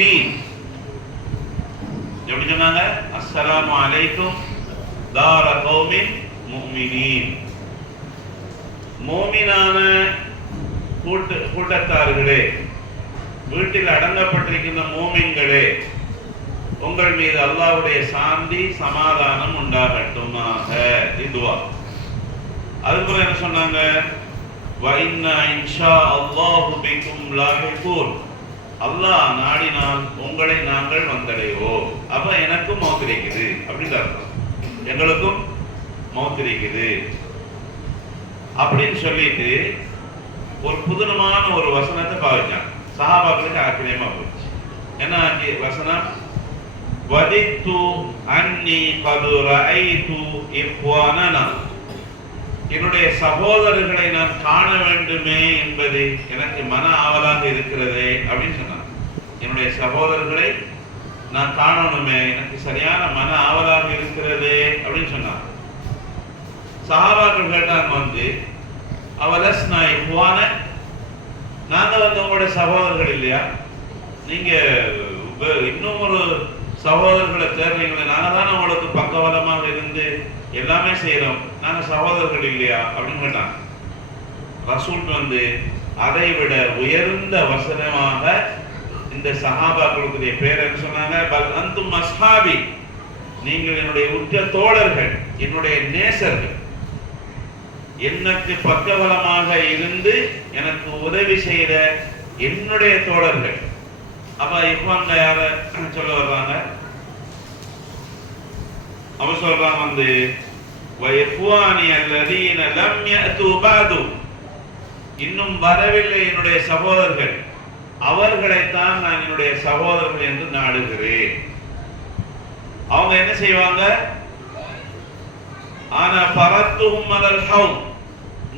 எப்படி சொன்னாங்க? அஸ்ஸலாமு அலைக்கும் தார கௌமின் முஃமினீன், மோமினான கூட்டத்தார்களே, வீட்டில் அடங்கப்பட்டிருக்கின்ற மோமின்களே, உங்கள் மீது அல்லாஹ்வுடைய சாந்தி சமாதானம் உண்டாகட்டுமாக. இதுவா. அதுபோல என்ன சொன்னாங்க? வ இன்னா இன்ஷா அல்லாஹு பிக்கும் லாஹிகூன், அல்லாஹ் நாடினால் உங்களை நாங்கள் வந்தடைவோம். அப்ப எனக்கும் மௌத் இருக்குது அப்படின்னு அர்த்தம், எங்களுக்கும் மௌத் இருக்குது அப்படின்னு சொல்லிட்டு ஒரு புதுனமான ஒரு வசனத்தை பாவிச்சாங்க. சஹாபாக்களுக்கு ஆச்சரியமா போச்சு. என்ன வசனம்? வதித்து அன்னி கது ரஐது இக்வானனா, என்னுடைய சகோதரர்களை நான் காண வேண்டுமே என்பது எனக்கு மன ஆவலாக இருக்கிறதே அப்படின்னு சொன்னாங்க. என்னுடைய சகோதரர்களை நான் காணணுமே, எனக்கு சரியான மன ஆவலாக இருக்கிறது அப்படின்னு சொன்னாங்க. சஹாபாக்கள் கேட்டாங்க, அவலஸ்னா இக்வான, நாங்க உங்களுடைய சகோதரர்கள் இல்லையா? நீங்க இன்னும் ஒரு சகோதரர்களை தேர்றீங்களே, நாங்க தானே உங்களுக்கு பக்கவலமாக இருந்து எல்லாமே செய்யறோம், நாங்க சகோதரர்கள் இல்லையா அப்படின்னு கேட்டாங்க. ரசூல் அதை விட உயர்ந்த வசனமாக இந்த சஹாபாக்களுடைய பேர் என்ன சொன்னாங்க? பல் அந்தும் அஸ்ஹாபி, நீங்கள் என்னுடைய உற்ற தோழர்கள், என்னுடைய நேசர்கள், எனக்கு பக்கபலமாக இருந்து எனக்கு உதவி செய்த என்னுடைய தோழர்கள். அப்ப இப்ப யார சொல்ல வர்றாங்க? அவர் சொல்றாங்க வயஃபுவானி அல்லதீன லம் யஅது பஅது, இன்னும் வரவில்லை என்னுடைய சகோதரர்கள், அவர்களைத்தான் நான் என்னுடைய சகோதரர்கள் என்று நாடுகிறேன். அவங்க என்ன செய்வாங்க? ஆனா பரத்துஹும் அலல் ஹவுத்,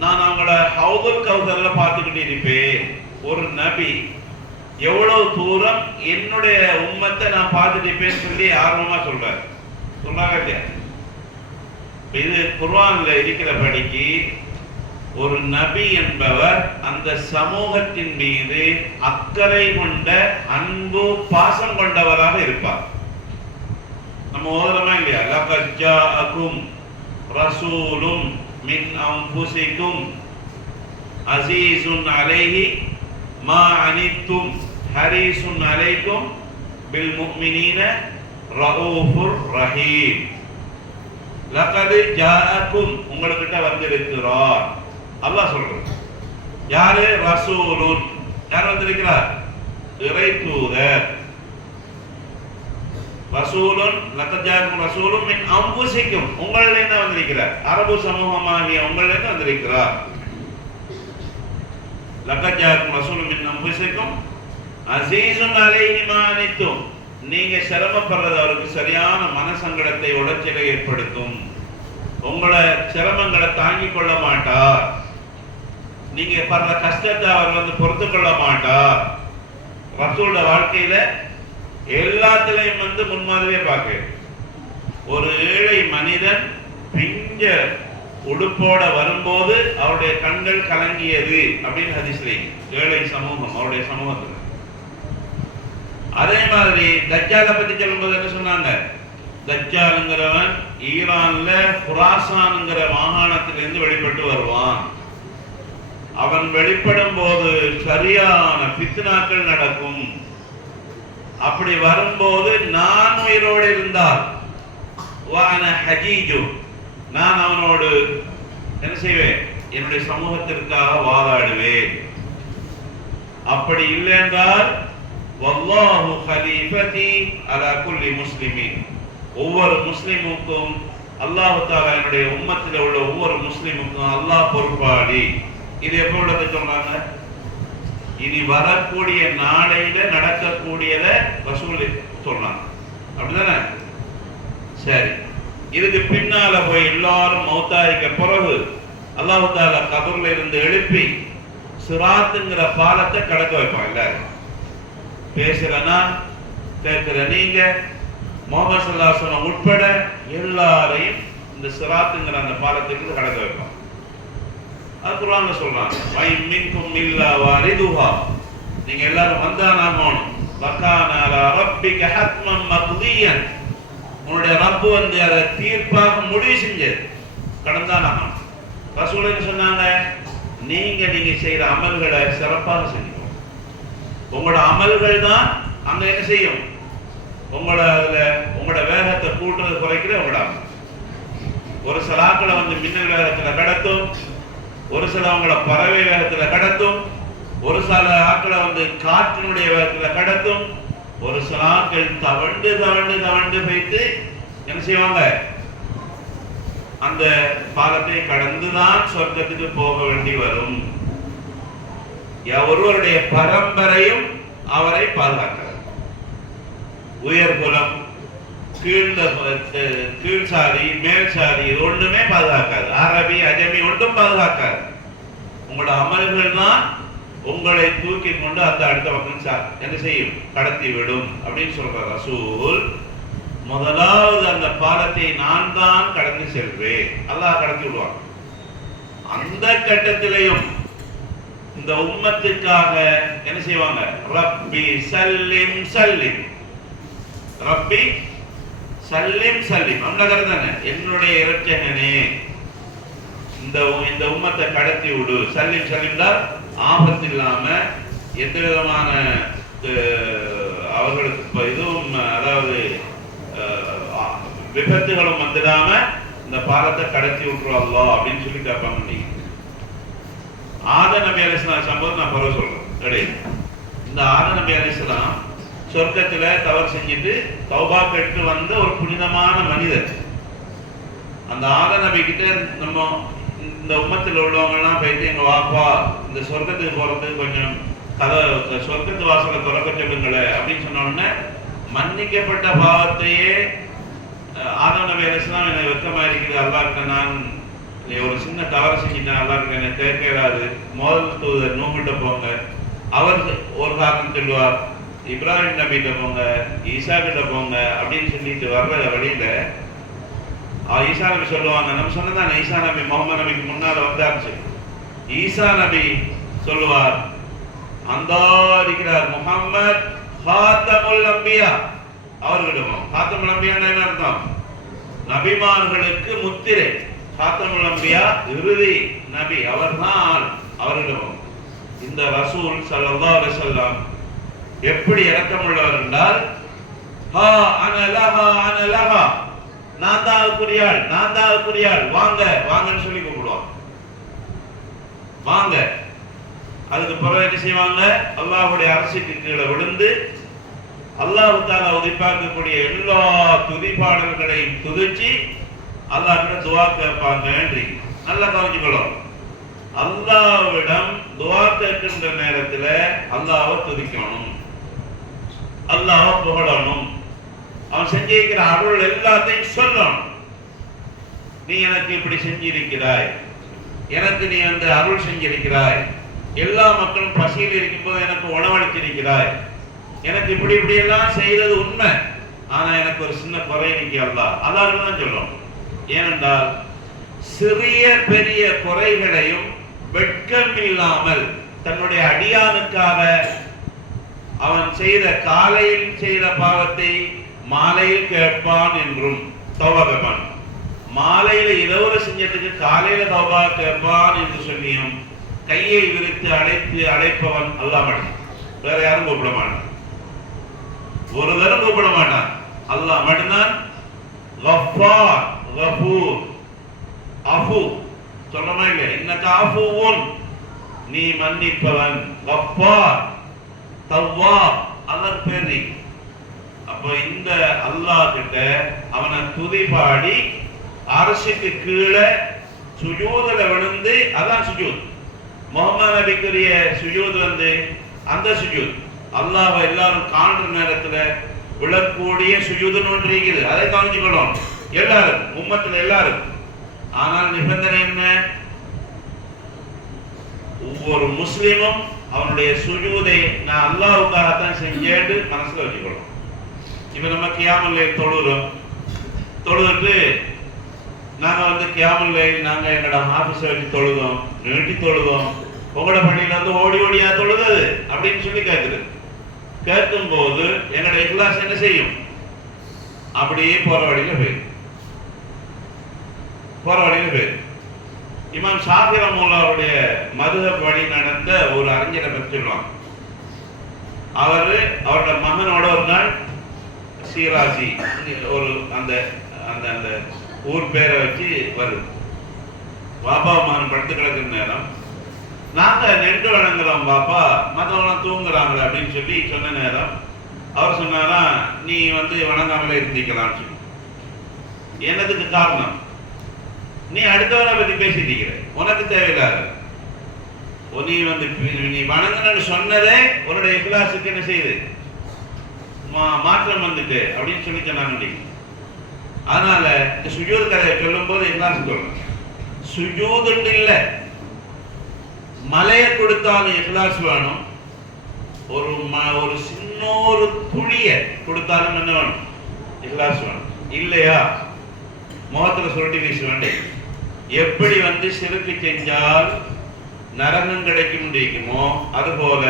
நான் அவங்கள ஹவுதுல் கௌதர்ல பார்த்துக்கிட்டு இருப்பேன். ஒரு நபி எவ்வளவு தூரம் என்னுடைய உம்மத்தை நான் பார்த்துட்டு இருப்பேன்னு சொல்லி ஆர்வமா சொல்றாங்க இல்லையா? இது குர்ஆன்ல இருக்கிறபடிக்கு ஒரு நபி என்பவர் அந்த சமூகத்தின் மீது அக்கறை கொண்ட, அன்பு பாசம் கொண்டவராக இருப்பார். நம்ம ஓதுறோமா இல்லையா? லகத் ஜாஅகும் ரசூலும் மின் அன்ஃபுசிகும் அஸீஸுன் அலைஹி மா அனித்தும் ஹரீஸுன் அலைக்கும் பில் முஃமினீன ரഊஃபுர் ரஹீம். லகத் ஜாஅகும், உங்ககிட்ட வந்திருக்கிறார் அல்லாஹ் சொல்றார். யாரு? ரசூலுன், யார் வந்திருக்கிறார்? இறை தூதர். ரசூலுன் லகத் ஜாஅக்கும் ரசூலும் மின் அன்ஃபுசிகும், உங்களிலிருந்து வந்திருக்கிறார், அரபு சமூகமாகிய உங்களிலிருந்து வந்திருக்கிறார். லகத் ஜாஅக்கும் ரசூலும் மின் அன்ஃபுசிகும் அஸீஸுன் அலைஹி மா அனித்தும், நீங்க சிரமப்படுறது அவருக்கு சரியான மனசங்கடத்தை, உளைச்சலை ஏற்படுத்தும். உங்களை சிரமங்களை தாங்கிக் கொள்ள மாட்டார். நீங்க படுற கஷ்டத்தை அவர் பொறுத்து கொள்ள மாட்டார். ரசூலோட வாழ்க்கையில எல்லாத்திலையும் முன்மாதிரியே பார்க்க, ஒரு ஏழை மனிதன் பிஞ்ச உடுப்போட வரும்போது அவருடைய கண்கள் கலங்கியது அப்படின்னு ஹதீஸ்ல, ஏழை சமூகம் அவருடைய சமூகத்துல. அதே மாதிரி தஜ்ஜாலை பத்தி சொல்லும்போது என்ன சொன்னாங்க? தஜ்ஜாலுங்கிறவன் ஈரான்ல குராசான்ங்கிற மாகாணத்திலிருந்து வெளிப்பட்டு வருவான். அவன் வெளிப்படும் போது சரியான பித்னாக்கள் நடக்கும். அப்படி வரும்போது நான் உயிரோடு இருந்தால் வான ஹஜீஜு, நான் அவனோடு என்ன செய்வேன்? என்னுடைய சமூகத்திற்காக வாதாடுவேன். அப்படி இல்லை என்றால் வல்லாஹு கலீஃபதி அலா குல்லி முஸ்லிமின், ஒவ்வொரு முஸ்லிமுக்கும் அல்லாஹ் தஆலா என்னுடைய உம்மத்தில் உள்ள ஒவ்வொரு முஸ்லிமுக்கும் அல்லாஹ் பொறுப்பாளி. இது எப்போ உள்ளது சொல்றாங்க? இனி வரக்கூடிய நாளையில நடக்கக்கூடியத ரசூல் சொல்றாங்க. அப்படிதானே? சரி, இதுக்கு பின்னால போய் எல்லாரும் மௌத்தாயிக்க பிறகு அல்லாஹ் தஆலா கபர்ல இருந்து எழுப்பி சிராத்துங்கிற பாலத்தை கடக்க வைப்பான். எல்லாரும் பேசுறனா கேட்கிற நீங்க, முஹம்மது ஸல்லல்லாஹு அலைஹி வஸல்லம் உட்பட எல்லாரையும் இந்த சிராத்துங்கிற அந்த பாலத்துக்கு கடக்க வைப்பான். அது குர்ஆன்ல சொல்றாங்க, வை மின்கும் இல்லா வாரிதுஹா, நீங்க எல்லாரும் வந்தானா போணும். வகான அலா ரப்பிக ஹத்மன் மக்தியன், உன்னுடைய ரப்பு வந்து அதை தீர்ப்பாக முடிவு செஞ்சது கடந்தான். ரசூலுக்கு சொன்னாங்க, நீங்க செய்யற அமல்களை சிறப்பாக செஞ்சுக்கணும். உங்களோட அமல்கள் தான் அங்க என்ன செய்யும், உங்களோட அதுல உங்களோட வேகத்தை கூட்டுறது குறைக்கிற உங்களோட அமல். ஒரு சில ஆக்களை வந்து மின்னல் வேகத்துல கடத்தும், ஒரு சிலவங்களை பறவை வேகத்துல கடத்தும், ஒரு சில ஆக்களை வந்து காற்றினுடைய வேகத்துல கடத்தும், ஒரு சில ஆக்கள் தவண்டு தவண்டு தவண்டு வைத்து என்ன செய்வாங்க, அந்த பாலத்தை கடந்துதான் சொர்க்கத்துக்கு போக வேண்டி வரும். ஒருவருடைய பரம்பரையும் அவரை பாதுகாக்கிறார். உயர் குலம், கீழ் சாதி, மேல் சாதி ஒண்ணுமே பாதுகாக்காது. அரபி அஜமி ஒன்றும் பாதுகாக்காது. உங்களோட அமல்கள் தான் உங்களை தூக்கி கொண்டு அந்த அடுத்த பக்கம் என்ன செய்யும், கடத்தி விடும் அப்படின்னு சொல்ற ரசூல். முதலாவது அந்த பாலத்தை நான் தான் கடந்து செல்வேன், அல்லாஹ் கடத்தி விடுவான். அந்த கட்டத்திலையும் இந்த உம்மத்துக்காக என்ன செய்வாங்க, ரப்பி சல்லிம் சல்லிம், ரப்பி சல்லிம் சல்லிம். தானே என்னுடைய இரட்சகனே, இந்த உம்மத்தை கடத்தி விடு. சல்லிம் சல்லிம் தான் ஆபத்து இல்லாம எந்த விதமான அவர்களுக்கு இதுவும், அதாவது விபத்துகளும் வந்துடாம இந்த பாலத்தை கடத்தி விட்டுருவாங்களோ அப்படின்னு சொல்லி கேட்பாங்க. ஆதம் நபி அலைஹிஸ்ஸலாம் சம்பவம் நான் பரவ சொல்றேன் கிடையாது. இந்த ஆதம் நபி அலைஹிஸ்ஸலாம் சொர்க்கத்துல தவறு செஞ்சுட்டு தௌபா பெற்று வந்த ஒரு புனிதமான மனிதர். அந்த ஆதம் நபி கிட்ட நம்ம இந்த உம்மத்தில் உள்ளவங்க எல்லாம் போயிட்டு, எங்க வாப்பா இந்த சொர்க்கத்துக்கு போறதுக்கு கொஞ்சம் சொர்க்கத்து வாசலை திறக்க சொல்லுங்களே அப்படின்னு சொன்ன உடனே, மன்னிக்கப்பட்ட பாவத்தையே ஆதம் நபி அலைஹிஸ்ஸலாம் என்னை வெக்கமா இருக்குது, அல்லாஹ்கிட்ட நான் ஒரு சின்ன தவறு செஞ்சுட்டேன், அல்லாஹ்கிட்ட என்னை கேட்கிறாரு, முதல் தூதர் நூகிட்ட போங்க. அவர் ஒரு காரணம் சொல்லுவார், இப்ராஹிம் நபிகிட்ட போங்க, ஈசா கிட்ட போங்க அப்படின்னு சொல்லிட்டு வர்ற வழியில ஈசா நபி சொல்லுவாங்க. நம்ம சொன்னதான் ஈசா நபி முகமது நபிக்கு முன்னால வந்தாச்சு. ஈசா நபி சொல்லுவார், அந்த இருக்கிறார் முஹம்மது ஹாத்தமுல் அம்பியா, அவர்களிடம். ஹாத்தமுல் அம்பியா என்ன அர்த்தம், நபிமார்களுக்கு முத்திரை. ஹாத்தமுல் அம்பியா இறுதி நபி, அவர்தான் அவர்களிடம். இந்த ரசூல் ஸல்லல்லாஹு அலைஹி வஸல்லம் எப்படி இரக்கமுள்ளவர் என்றால், ஹா அனலஹா அனலஹா, நான் தான் அதுக்குரியாள், நான் தான் அதுக்குரியாள், வாங்க வாங்கன்னு சொல்லி கூப்பிடுவாங்க. வாங்க. அதுக்கு பிறகு என்ன செய்வாங்க, அல்லாஹ்வுடைய அரசுக்கு கீழே விழுந்து அல்லாஹ் தஆலா உதிப்பாக்கக்கூடிய எல்லா துதிப்பாடல்களையும் துதிச்சு அல்லாஹ் கிட்ட துஆ கேட்பாங்க. நல்லா கவனிச்சுக்கணும். அல்லாஹ்விடம் துஆ கேட்கின்ற நேரத்துல அல்லாஹ்வை துதிக்கணும், அல்லாஹ்வை புகழணும், அவன் செஞ்சிருக்கிற அருள் எல்லாத்தையும் சொல்லணும். நீ எனக்கு இப்படி செஞ்சிருக்கிறாய், எனக்கு நீ அந்த அருள் செஞ்சிருக்கிறாய், எல்லா மக்களும் பசியில் இருக்கும்போது எனக்கு உணவளித்திருக்கிறாய், எனக்கு இப்படி இப்படி எல்லாம் செய்தது உண்மை, ஆனா எனக்கு ஒரு சின்ன குறை இருக்கு அல்லாஹ், அல்லாஹ் தான் சொல்லணும். ஏனென்றால் சிறிய பெரிய குறைகளையும் வெட்கம் இல்லாமல் தன்னுடைய அடியானுக்காக அவன் செய்த காலையில் செய்த பாவத்தை மாலையில் கேட்பான் என்றும் தௌபா கேட்பான். மாலையில இரவு செஞ்சதுக்கு காலையில தௌபா கேட்பான் என்று சொல்லியும் கையை விரித்து அழைப்பவன் அல்லாஹ் மட்டும், வேற யாரும் கூப்பிட மாட்டான், ஒரு தரம் கூப்பிட மாட்டான். அல்லாஹ் மட்டும்தான் கஃபார், கஃபூர், அஃபு. சொல்றமா இல்லையா, இன்னக அஃபுவுன், நீ மன்னிப்பவன், கஃபார், தவ்வாப், அல்லாஹ் பேர். அப்ப இந்த அல்லாஹ் கிட்ட அவனை துதி பாடி அரசுக்கு கீழே சுஜூதுல விழுந்து, அதான் சுஜூத். முஹம்மது நபிக்குரிய சுஜூத் வந்து அந்த சுஜூத் அல்லாஹ்வை எல்லாரும் காண்ற நேரத்துல விழக்கூடிய சுஜூதுன்னு ஒன்று இருக்குது. அதை கவனிச்சுக்கணும் எல்லாரும், உம்மத்துல எல்லாரும். ஆனால் நிபந்தனை என்ன, ஒவ்வொரு முஸ்லிமும் அவனுடைய சுஜூதை நான் அல்லாஹ்வுக்காகத்தான் செஞ்சேன்னு மனசுல வச்சுக்கணும். இப்ப நம்ம கியாமுல் லைல் தொழுதுட்டு நாங்க வந்து கியாமுல் லைல் நாங்க எங்களோட ஆபீஸை வச்சு தொழுதோம், நீட்டி தொழுதோம், உங்களோட பள்ளியில வந்து ஓடி ஓடியா தொழுது அப்படின்னு சொல்லி கேட்குது. கேட்கும் போது எங்களோட இஹ்லாஸ் என்ன செய்யும்? அப்படியே போற வழியில போயிடும். இமாம் ஷாஃபி ரஹ்மத்துல்லாஹுடைய மதுஹப் வழி நடந்த ஒரு அறிஞரை பற்றி சொல்லுவாங்க. அவரோட மகனோட ஒரு நாள் சீராசி ஒரு அந்த அந்த அந்த ஊர் பேரை வச்சு வருது. பாப்பா மகன் படுத்து கிடக்குற நேரம், நாங்க நின்று வணங்குறோம் பாப்பா, மற்றவங்களாம் தூங்குறாங்க அப்படின்னு சொல்லி சொன்ன நேரம் அவர் சொன்னாரா, நீ வணங்காமலே இருந்திக்கலாம்னு சொல்லி. என்னதுக்கு காரணம்? நீ அடுத்தவரை பத்தி பேசிட்டு இருக்கிற, உனக்கு தேவையில்லாத நீ வணங்கணும்னு சொன்னதே உன்னுடைய இஹ்லாஸுக்கு என்ன செய்யுது? மாற்றம் வந்துட்டு அப்படின்னு சொல்லி சொன்னாங்க. அதனால இந்த சுஜூத் கதையை சொல்லும் போது இஹ்லாஸ் சொல்லணும். சுஜூதுன்னு இல்ல, மலையை கொடுத்தாலும் இஹ்லாஸ் வேணும். ஒரு சின்ன ஒரு துளிய கொடுத்தாலும் என்ன வேணும்? இஹ்லாஸ் வேணும். இல்லையா முகத்துல சுருட்டி வீச வேண்டிய. எப்படி சிறுக்கு செஞ்சால் நரகம் கிடைக்குமோ அதுபோல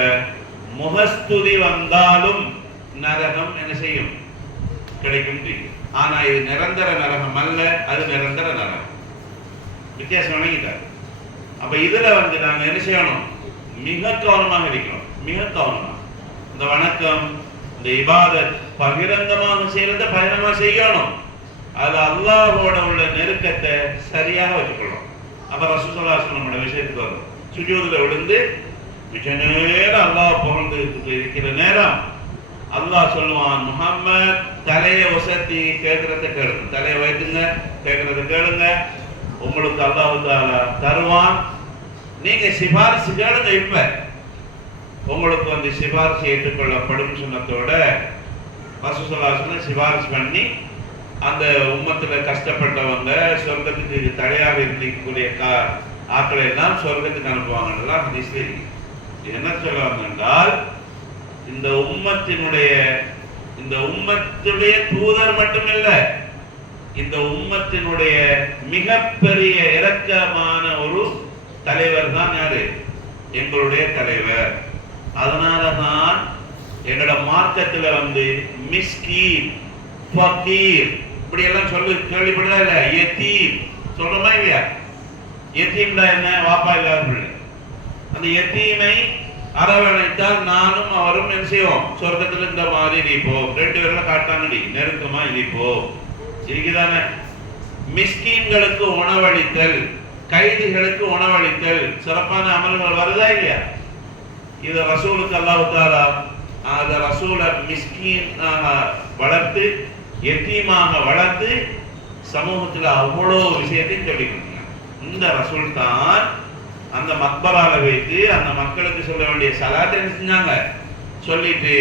முகஸ்துதி வந்தாலும் நரகம் என்ன செய்யும்? கிடைக்கும். ஆனா இது நிரந்தர நரகம் அல்ல, அது நிரந்தர நரகம். வித்தியாசம் வணங்கிட்டார். அப்ப இதுல நாங்க என்ன செய்யணும்? மிக கவனமாக இருக்கணும். மிக கவனமாக இந்த வணக்கம், இந்த இபாதத் பகிரங்கமாக செய்யறத பகிரங்கமா செய்யணும். அது அல்லாஹ்வோட உள்ள நெருக்கத்தை சரியாக வச்சுக்கணும். அப்ப ரசூலுல்லாஹி ஸல்லல்லாஹு அலைஹி வஸல்லம் நம்முடைய விஷயத்துக்கு வரும். சுஜூதுல விழுந்து மிச்ச நேரம் அல்லாஹ் புகழ்ந்து இருக்கிற நேரம் அல்லாஹ் சொல்லுவான், முஹம்மத் தலையை ஒசத்தி கேட்கறத கேளுங்க, தலையை வைத்துங்க, கேட்கறத கேளுங்க, உங்களுக்கு அல்லாஹ் தஆலா தருவான். நீங்க சிபாரிசு கேளுங்க, இப்ப உங்களுக்கு சிபாரிசு ஏற்றுக்கொள்ளப்படும் சொன்னதோட ரசூலுல்லாஹி ஸல்லல்லாஹு அலைஹி வஸல்லம் சிபாரிசு பண்ணி அந்த உம்மத்துல கஷ்டப்பட்டவங்க, சொர்க்கத்துக்கு தடையாக இருக்கக்கூடிய ஆட்களை எல்லாம் சொர்க்கத்துக்கு அனுப்புவாங்கலாம் ஹதீஸ்ல இருக்கு. என்ன சொல்லுவாங்க என்றால், இந்த உம்மத்துடைய தூதர் மட்டுமில்ல, இந்த உம்மத்தினுடைய மிகப்பெரிய இரக்கமான ஒரு தலைவர் தான் யாரு? எங்களுடைய தலைவர். அதனாலதான் எங்களோட மார்க்கத்துல மிஸ்கீன், ஃபகீர் இப்படி எல்லாம் சொல்லி கேள்விப்படுதா இல்ல? யதீம் சொல்றோமா இல்லையா? யதீம்னா என்ன? வாப்பா இல்லாத பிள்ளை. அந்த யதீமை அரவணைத்தால் நானும் அவரும் என்ன செய்வோம்? சொர்க்கத்துல இந்த மாதிரி இருப்போம். ரெண்டு பேர்ல காட்டாங்கடி நெருக்கமா இருப்போம். இருக்குதானே? மிஸ்கீன்களுக்கு உணவளித்தல், கைதிகளுக்கு உணவளித்தல் சிறப்பான அமல்கள் வருதா இல்லையா? இது ரசூலுக்கு அல்லாஹ் தஆலா அந்த ரசூலை மிஸ்கீனாக வளர்த்து, யதீமாக வளர்த்து சமூகத்தில் அவ்வளோ விஷயத்தையும் சொல்லி கொடுத்தாங்க. இந்த ரசூல் தான் அந்த மக்பரால வைத்து அந்த மக்களுக்கு சொல்ல வேண்டிய சலாத்தை செஞ்சாங்க. சொல்லிட்டு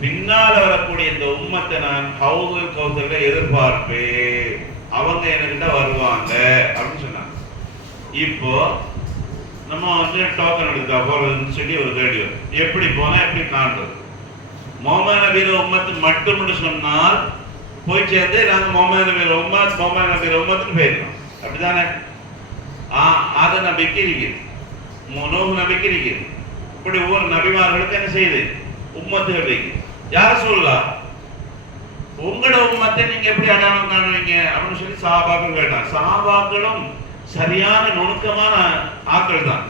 பின்னால வரக்கூடிய இந்த உம்மத்தை நான் ஹவுதுல் கௌசர்ல எதிர்பார்ப்பேன், அவங்க என்கிட்ட வருவாங்க அப்படின்னு சொன்னாங்க. இப்போ நம்ம டோக்கன் எடுத்தா போறதுன்னு சொல்லி ஒரு கேள்வி வரும். எப்படி போனா எப்படி காண்றது? முஹம்மது நபியோட உம்மத்து மட்டும் சொன்னால் போய் சேர்ந்து நாங்க முஹம்மது நபியோட உம்மத்துன்னு போயிருக்கோம். அப்படித்தானே? ஆத நபிக்கு இருக்குது, நூஹ் நபிக்கு இருக்குது. இப்படி ஒவ்வொரு நபிமார்களுக்கு என்ன செய்யுது? உம்மத்துகள் இருக்குது. யார் சொல்லலாம் உங்களோட உம்மத்தை நீங்க எப்படி அடையாளம் காணுவீங்க அப்படின்னு சொல்லி சஹாபாக்கள் கேட்டாங்க. சஹாபாக்களும் சரியான நுணுக்கமான ஆட்கள் தான்.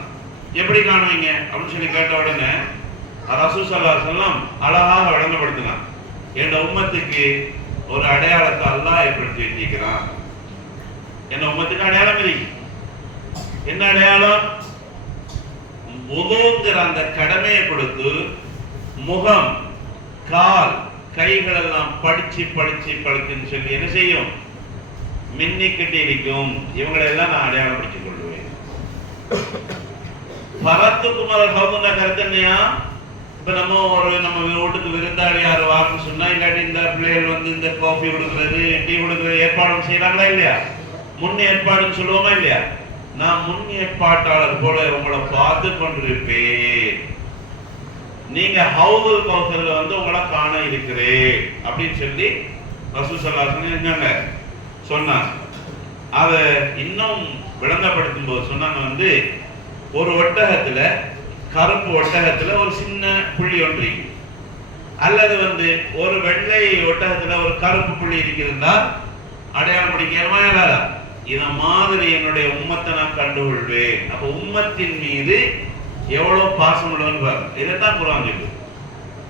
எப்படி காணுவீங்க அப்படின்னு சொல்லி கேட்ட உடனே ரசூல் ஸல்லல்லாஹு அலைஹி வஸல்லம் அழகாக விளங்கப்படுத்தினான். என் உம்மத்துக்கு ஒரு அடையாளத்தை அல்லாஹ் ஏற்படுத்தி வச்சிருக்கிறான். என் உம்மத்துக்கு அடையாளம் இருக்கு. என்ன அடையாளம்? வுதுங்கிற அந்த கடமையை கொடுத்து முகம், கால், கைகள் எல்லாம் படிச்சுன்னு சொல்லி என்ன செய்யும்? மின்னிக்கிட்டு இருக்கும். இவங்களை எல்லாம் நான் அடையாளம் படித்துக் கொள்வேன். பரத்துக்குமார் ஹவுதுன்னா கருத்து என்னையா? இப்ப நம்ம வீட்டுக்கு விருந்தாளி யாரு வாருன்னு சொன்னா, இல்லாட்டி இந்த பிள்ளைகள் இந்த காஃபி கொடுக்கறது, டீ கொடுக்கறது ஏற்பாடு செய்யறாங்களா இல்லையா? முன் ஏற்பாடுன்னு சொல்லுவோமா இல்லையா? நான் முன் ஏற்பாட்டாளர் போல உங்களை பார்த்து கொண்டிருப்பேன். நீங்க ஹவுதுல் கௌசர்ல உங்களை காண இருக்கிறேன் அப்படின்னு சொல்லி ரசூல் ஸல்லல்லாஹு அலைஹி வஸல்லம் சொன்னாங்க. அதை இன்னும் விளங்கப்படுத்தும் போது சொன்னாங்க, ஒரு ஒட்டகத்துல, கருப்பு ஒட்டகத்துல ஒரு சின்ன புள்ளி ஒன்று, அல்லது ஒரு வெள்ளை ஒட்டகத்துல ஒரு கருப்பு புள்ளி இருக்குதுன்னா அடையாளம் பிடிக்கிறமா இல்லாதா? இத மாதிரி என்னுடைய உம்மத்தை நான் கண்டுகொள்வேன். அப்ப உம்மத்தின் மீது எவ்வளவு பாசம் உள்ளவன் பாருங்க. இதைத்தான் குர்ஆன் சொல்லுது.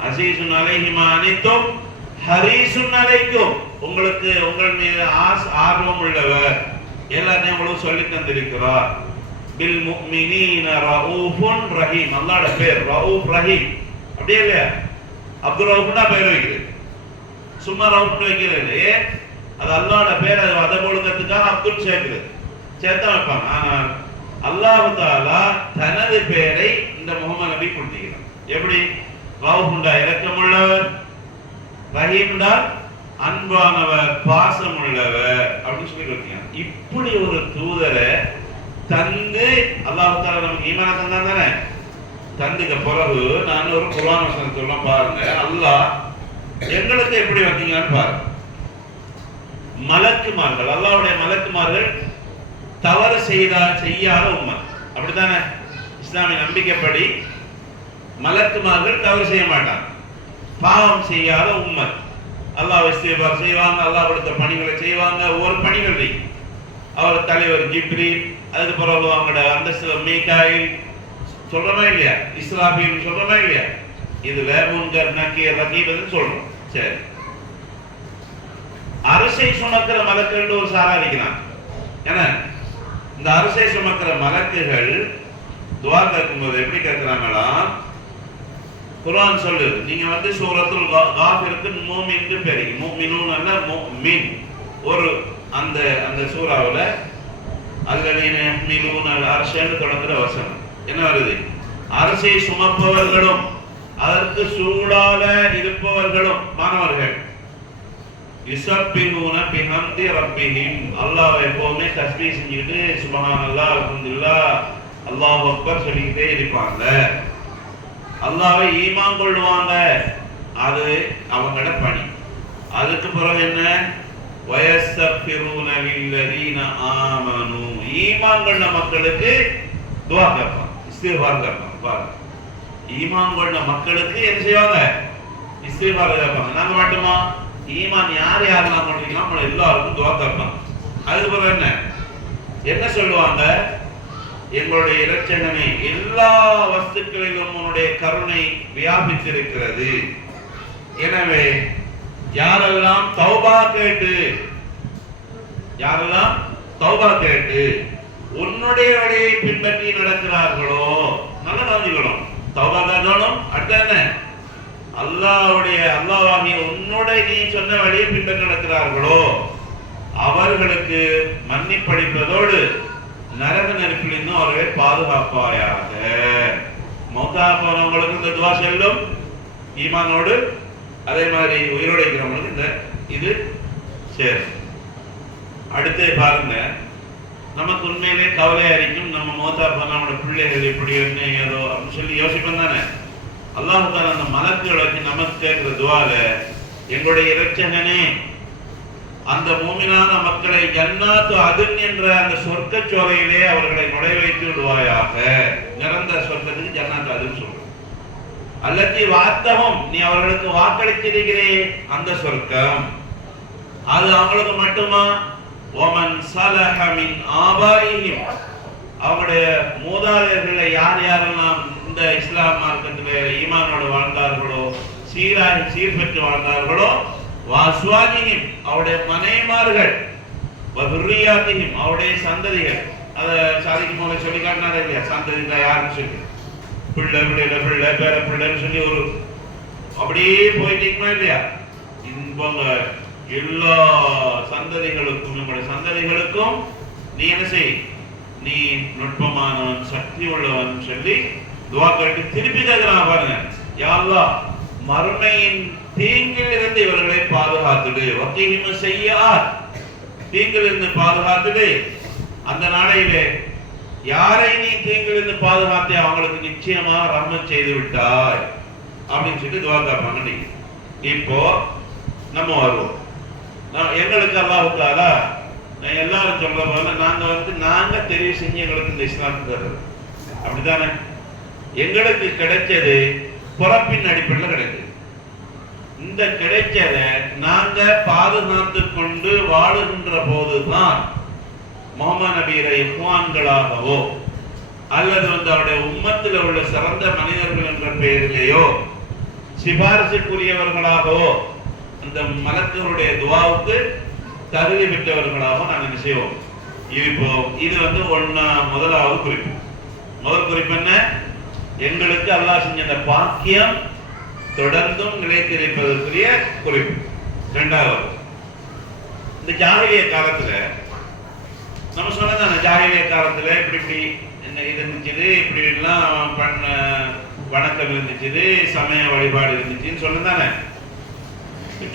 அஸீஸுன் அலைஹி மா அனித்தும் ஹரீஸுன் அலைக்கும். உங்களுக்கு உங்கள் மீது ஆர்வம் உள்ளவர், எல்லாத்தையும் உங்களுக்கு சொல்லி தந்திருக்கிறார். பில் முஃமினீன ரഊஃபுன் ரஹீம். அல்லாஹ்வுடைய பேர் ரഊஃப் ரஹீம். அப்படியே இல்லையா? அப்துல் ரഊஃப்னா பேர் வைக்கிறது, சும்மா ரഊஃப்னு வைக்கிறது. அது அல்லாஹ்வுடைய பேர். அது அதபொழுதுக்காக அப்துல் சேர்க்கிறது, சேர்த்தா வைப்பாங்க. ஆனால் அல்லாஹ் தஆலா தனது பெயரை இந்த முஹம்மது நபி கொடுத்திருக்கிறார். எப்படி? ரഊஃப்னா இரக்கமுள்ளவர், ரஹீம்னா அன்பானவர், பாசமுள்ளவர் அப்படின்னு சொல்லி கொடுத்தீங்க. இப்படி ஒரு தூதரை தந்து அல்லாஹ் தஆலா நமக்கு ஈமான தந்தான் தானே. தந்துக்க பிறகு நான் ஒரு குர்ஆன் வசனத்தை எல்லாம் பாருங்க. அல்லாஹ் எங்களுக்கு எப்படி வந்தீங்கன்னு பாருங்க. மலக்குமார்கள், அல்லாஹ்வுடைய மலக்குமார்கள் தவறு செய்யாத உம்மத், அப்படித்தானே? இஸ்லாமிய நம்பிக்கைப்படி மலக்குமார்கள் தவறு செய்ய மாட்டாங்க, பாவம் செய்யாத உம்மத். அல்லாஹ் இஸ்திக்பார் செய்வாங்க, அல்லாஹ் கொடுத்த பணிகளை செய்வாங்க. ஒவ்வொரு பணிகள் அவர் தலைவர் ஜிப்ரீல், அதுக்கு பிறகு அவங்களோட அந்தஸ்து மீகாயில் சொல்றமா இல்லையா, இஸ்ராஃபீல் சொல்றமா இல்லையா? இதுல முன்கர் நக்கீர் ரகீப் சொல்றோம். சரி, அரசை சுமக்கிற மலக்குகள் ஒரு சாரா இருக்கிறான். ஏன்னா இந்த அரசை சுமக்கிற மலக்குகள் துஆ கேட்கும்போது எப்படி கேட்கிறாங்களா? குர்ஆன் சொல்லுது, நீங்க சூரத்துல் காஃபிருக்கு மூமின்னு பேரு, மூமினூன் அல்ல முஃமின். ஒரு அந்த அந்த சூராவுல அல்லதீன யஹ்மிலூனல் அர்ஷன்னு தொடங்குற வசனம் என்ன வருது? அரசை சுமப்பவர்களும் அதற்கு சூடால இருப்பவர்களும் மாணவர்கள் யுஸப்பிஹூன பிஹம்தி ரப்பிஹிம், அல்லாஹ்வை எப்பவுமே தஸ்பீஹ் செஞ்சுட்டு சுப்ஹானல்லாஹ் அல்ஹம்துலில்லாஹ் அல்லாஹு அக்பர் சொல்லிக்கிட்டே இருப்பாங்க. அல்லாஹ்வை ஈமான் கொள்வாங்க, அது அவங்களோட பணி. அதுக்கு பிறகு என்ன? வயஸ்தக்ஃபிரூன லில்லதீன ஆமனூ, ஈமான் கொண்ட மக்களுக்கு துஆ கேட்பாங்க, இஸ்திக்பார் கேட்பாங்க. பாருங்க, ஈமான் கொண்ட மக்களுக்கு என்ன செய்வாங்க? இஸ்திக்பார் கேட்பாங்க. நாங்க மட்டுமா? ஈமான் யார் யாரெல்லாம் கொண்டிருக்கலாம் நம்ம எல்லாருக்கும் துஆ கேட்பாங்க. அதுக்கு பிறகு என்ன சொல்லுவாங்க? எங்களுடைய இரட்சகனே, எல்லா வஸ்துக்களிலும் உன்னுடைய கருணை வியாபித்திருக்கிறது. எனவே யாரெல்லாம் தௌபா கேட்டு உன்னுடைய வழியை பின்பற்றி நடக்கிறார்களோ, நல்ல கவனிக்கணும், தௌபா கேட்கணும். அடுத்த என்ன? அல்லாஹ்வாகிய உன்னுடைய நீ சொன்ன வழியை பின்பற்றி நடக்கிறார்களோ அவர்களுக்கு மன்னிப்பளிப்பதோடு நரக நெருப்பிலிருந்து அவர்களை பாதுகாப்பாயாக. மௌத்தா போனவங்களுக்கு இந்த துவா செல்லும் ஈமானோடு, அதே மாதிரி உயிரோடு இருக்கிறவங்களுக்கு இந்த இது சேரும். அடுத்து பாருங்க, நமக்கு உண்மையிலே கவலையா இருக்கும். நம்ம மௌத்தா போன நம்மளோட பிள்ளைகள் எப்படி என்ன ஏதோ அப்படின்னு சொல்லி யோசிப்போம் தானே. அல்லாஹ் தஆலா அந்த மலக்குகளை வச்சு நமக்கு கேட்கிற துஆல, எங்களுடைய இரட்சகனே, அந்த மூமினான மக்களை ஜன்னாத்து அதுன் என்ற அந்த சொர்க்க சோலையிலே அவர்களை நுழை வைத்து விடுவாயாக. நிரந்தர சொர்க்கத்துக்கு ஜன்னாத்து அதுன்னு சொல்றோம். அல்லத்தி வாத்தகம், நீ அவர்களுக்கு வாக்களித்திருக்கிறே அந்த சொர்க்கம், அது அவங்களுக்கு மட்டுமா? ஓமன் சலஹ மின் ஆபாயிஹிம், அவங்களுடைய மூதாதையர்களை யார் யாரெல்லாம் இந்த இஸ்லாம் மார்க்கத்திலே ஈமானோடு வாழ்ந்தார்களோ, சீர் பெற்று வாழ்ந்தார்களோ, வாஸ்வாஜிஹிம், அவருடைய மனைமார்கள், வதுர்ரியாத்திஹிம், அவருடைய சந்ததிகள். அதை சாதிக்கு மூலம் சொல்லி காட்டினாரே இல்லையா? சந்ததிகள் யாருன்னு சொல்லி பிள்ளை பிள்ளை பேர பிள்ளைன்னு சொல்லி ஒரு அப்படியே போயிட்டீங்களா இல்லையா? இன்பங்க எல்லா சந்ததிகளுக்கும், நம்முடைய சந்ததிகளுக்கும் நீ என்ன செய், நீ நுட்பமானவன், சக்தி உள்ளவன் சொல்லி துஆ கேட்டு திருப்பி கேட்கிறான். பாருங்க, யா அல்லாஹ், மறுமையின் தீங்கில் இருந்து இவர்களை பாதுகாத்துடு, வக்கீஹிமு ஸய்யிஆத், தீங்கில் இருந்து பாதுகாத்துடு. அந்த நாளையிலே யாரை நீ தீங்கில் இருந்து பாதுகாத்தே அவங்களுக்கு நிச்சயமா ரஹ்மத் செய்து விட்டாய் அப்படின்னு சொல்லி துஆ கேட்பாங்க. இப்போ நம்ம வருவோம். எங்களுக்கு அல்லாஹ் தஆலா எல்லாரும் சொல்ற போல நாங்க தெரிவு செஞ்சு எங்களுக்கு இந்த இஸ்லாம் தருது, அப்படித்தானே? எங்களுக்கு கிடைச்சது பிறப்பின் அடிப்படையில் கிடைக்குது. இந்த கிடைச்சத நாங்க பாதுகாத்து கொண்டு வாழுகின்ற போதுதான் முஹம்மது நபியை இஹ்வான்களாகவோ அல்லது அவருடைய உம்மத்தில் உள்ள சிறந்த மனிதர்கள் என்ற பெயரிலேயோ சிபாரிசுக்குரியவர்களாகவோ அந்த மலக்குகளுடைய துவாவுக்கு தகுதி பெற்றவர்களாக நாங்கள் செய்வோம். இது முதலாவது குறிப்பு. முதல் குறிப்பு என்ன? எங்களுக்கு அல்லாஹ் செஞ்ச அந்த பாக்கியம் தொடர்ந்தும் நிலைத்திருப்பதற்குரிய குறிப்பு. இரண்டாவது, இந்த ஜாஹிலிய காலத்துல நம்ம சொன்னதான ஜாஹிலிய காலத்துல இப்படி இது இருந்துச்சு, இப்படி எல்லாம் பண்ண வணக்கம் இருந்துச்சு, சமய வழிபாடு இருந்துச்சுன்னு சொன்னதானே.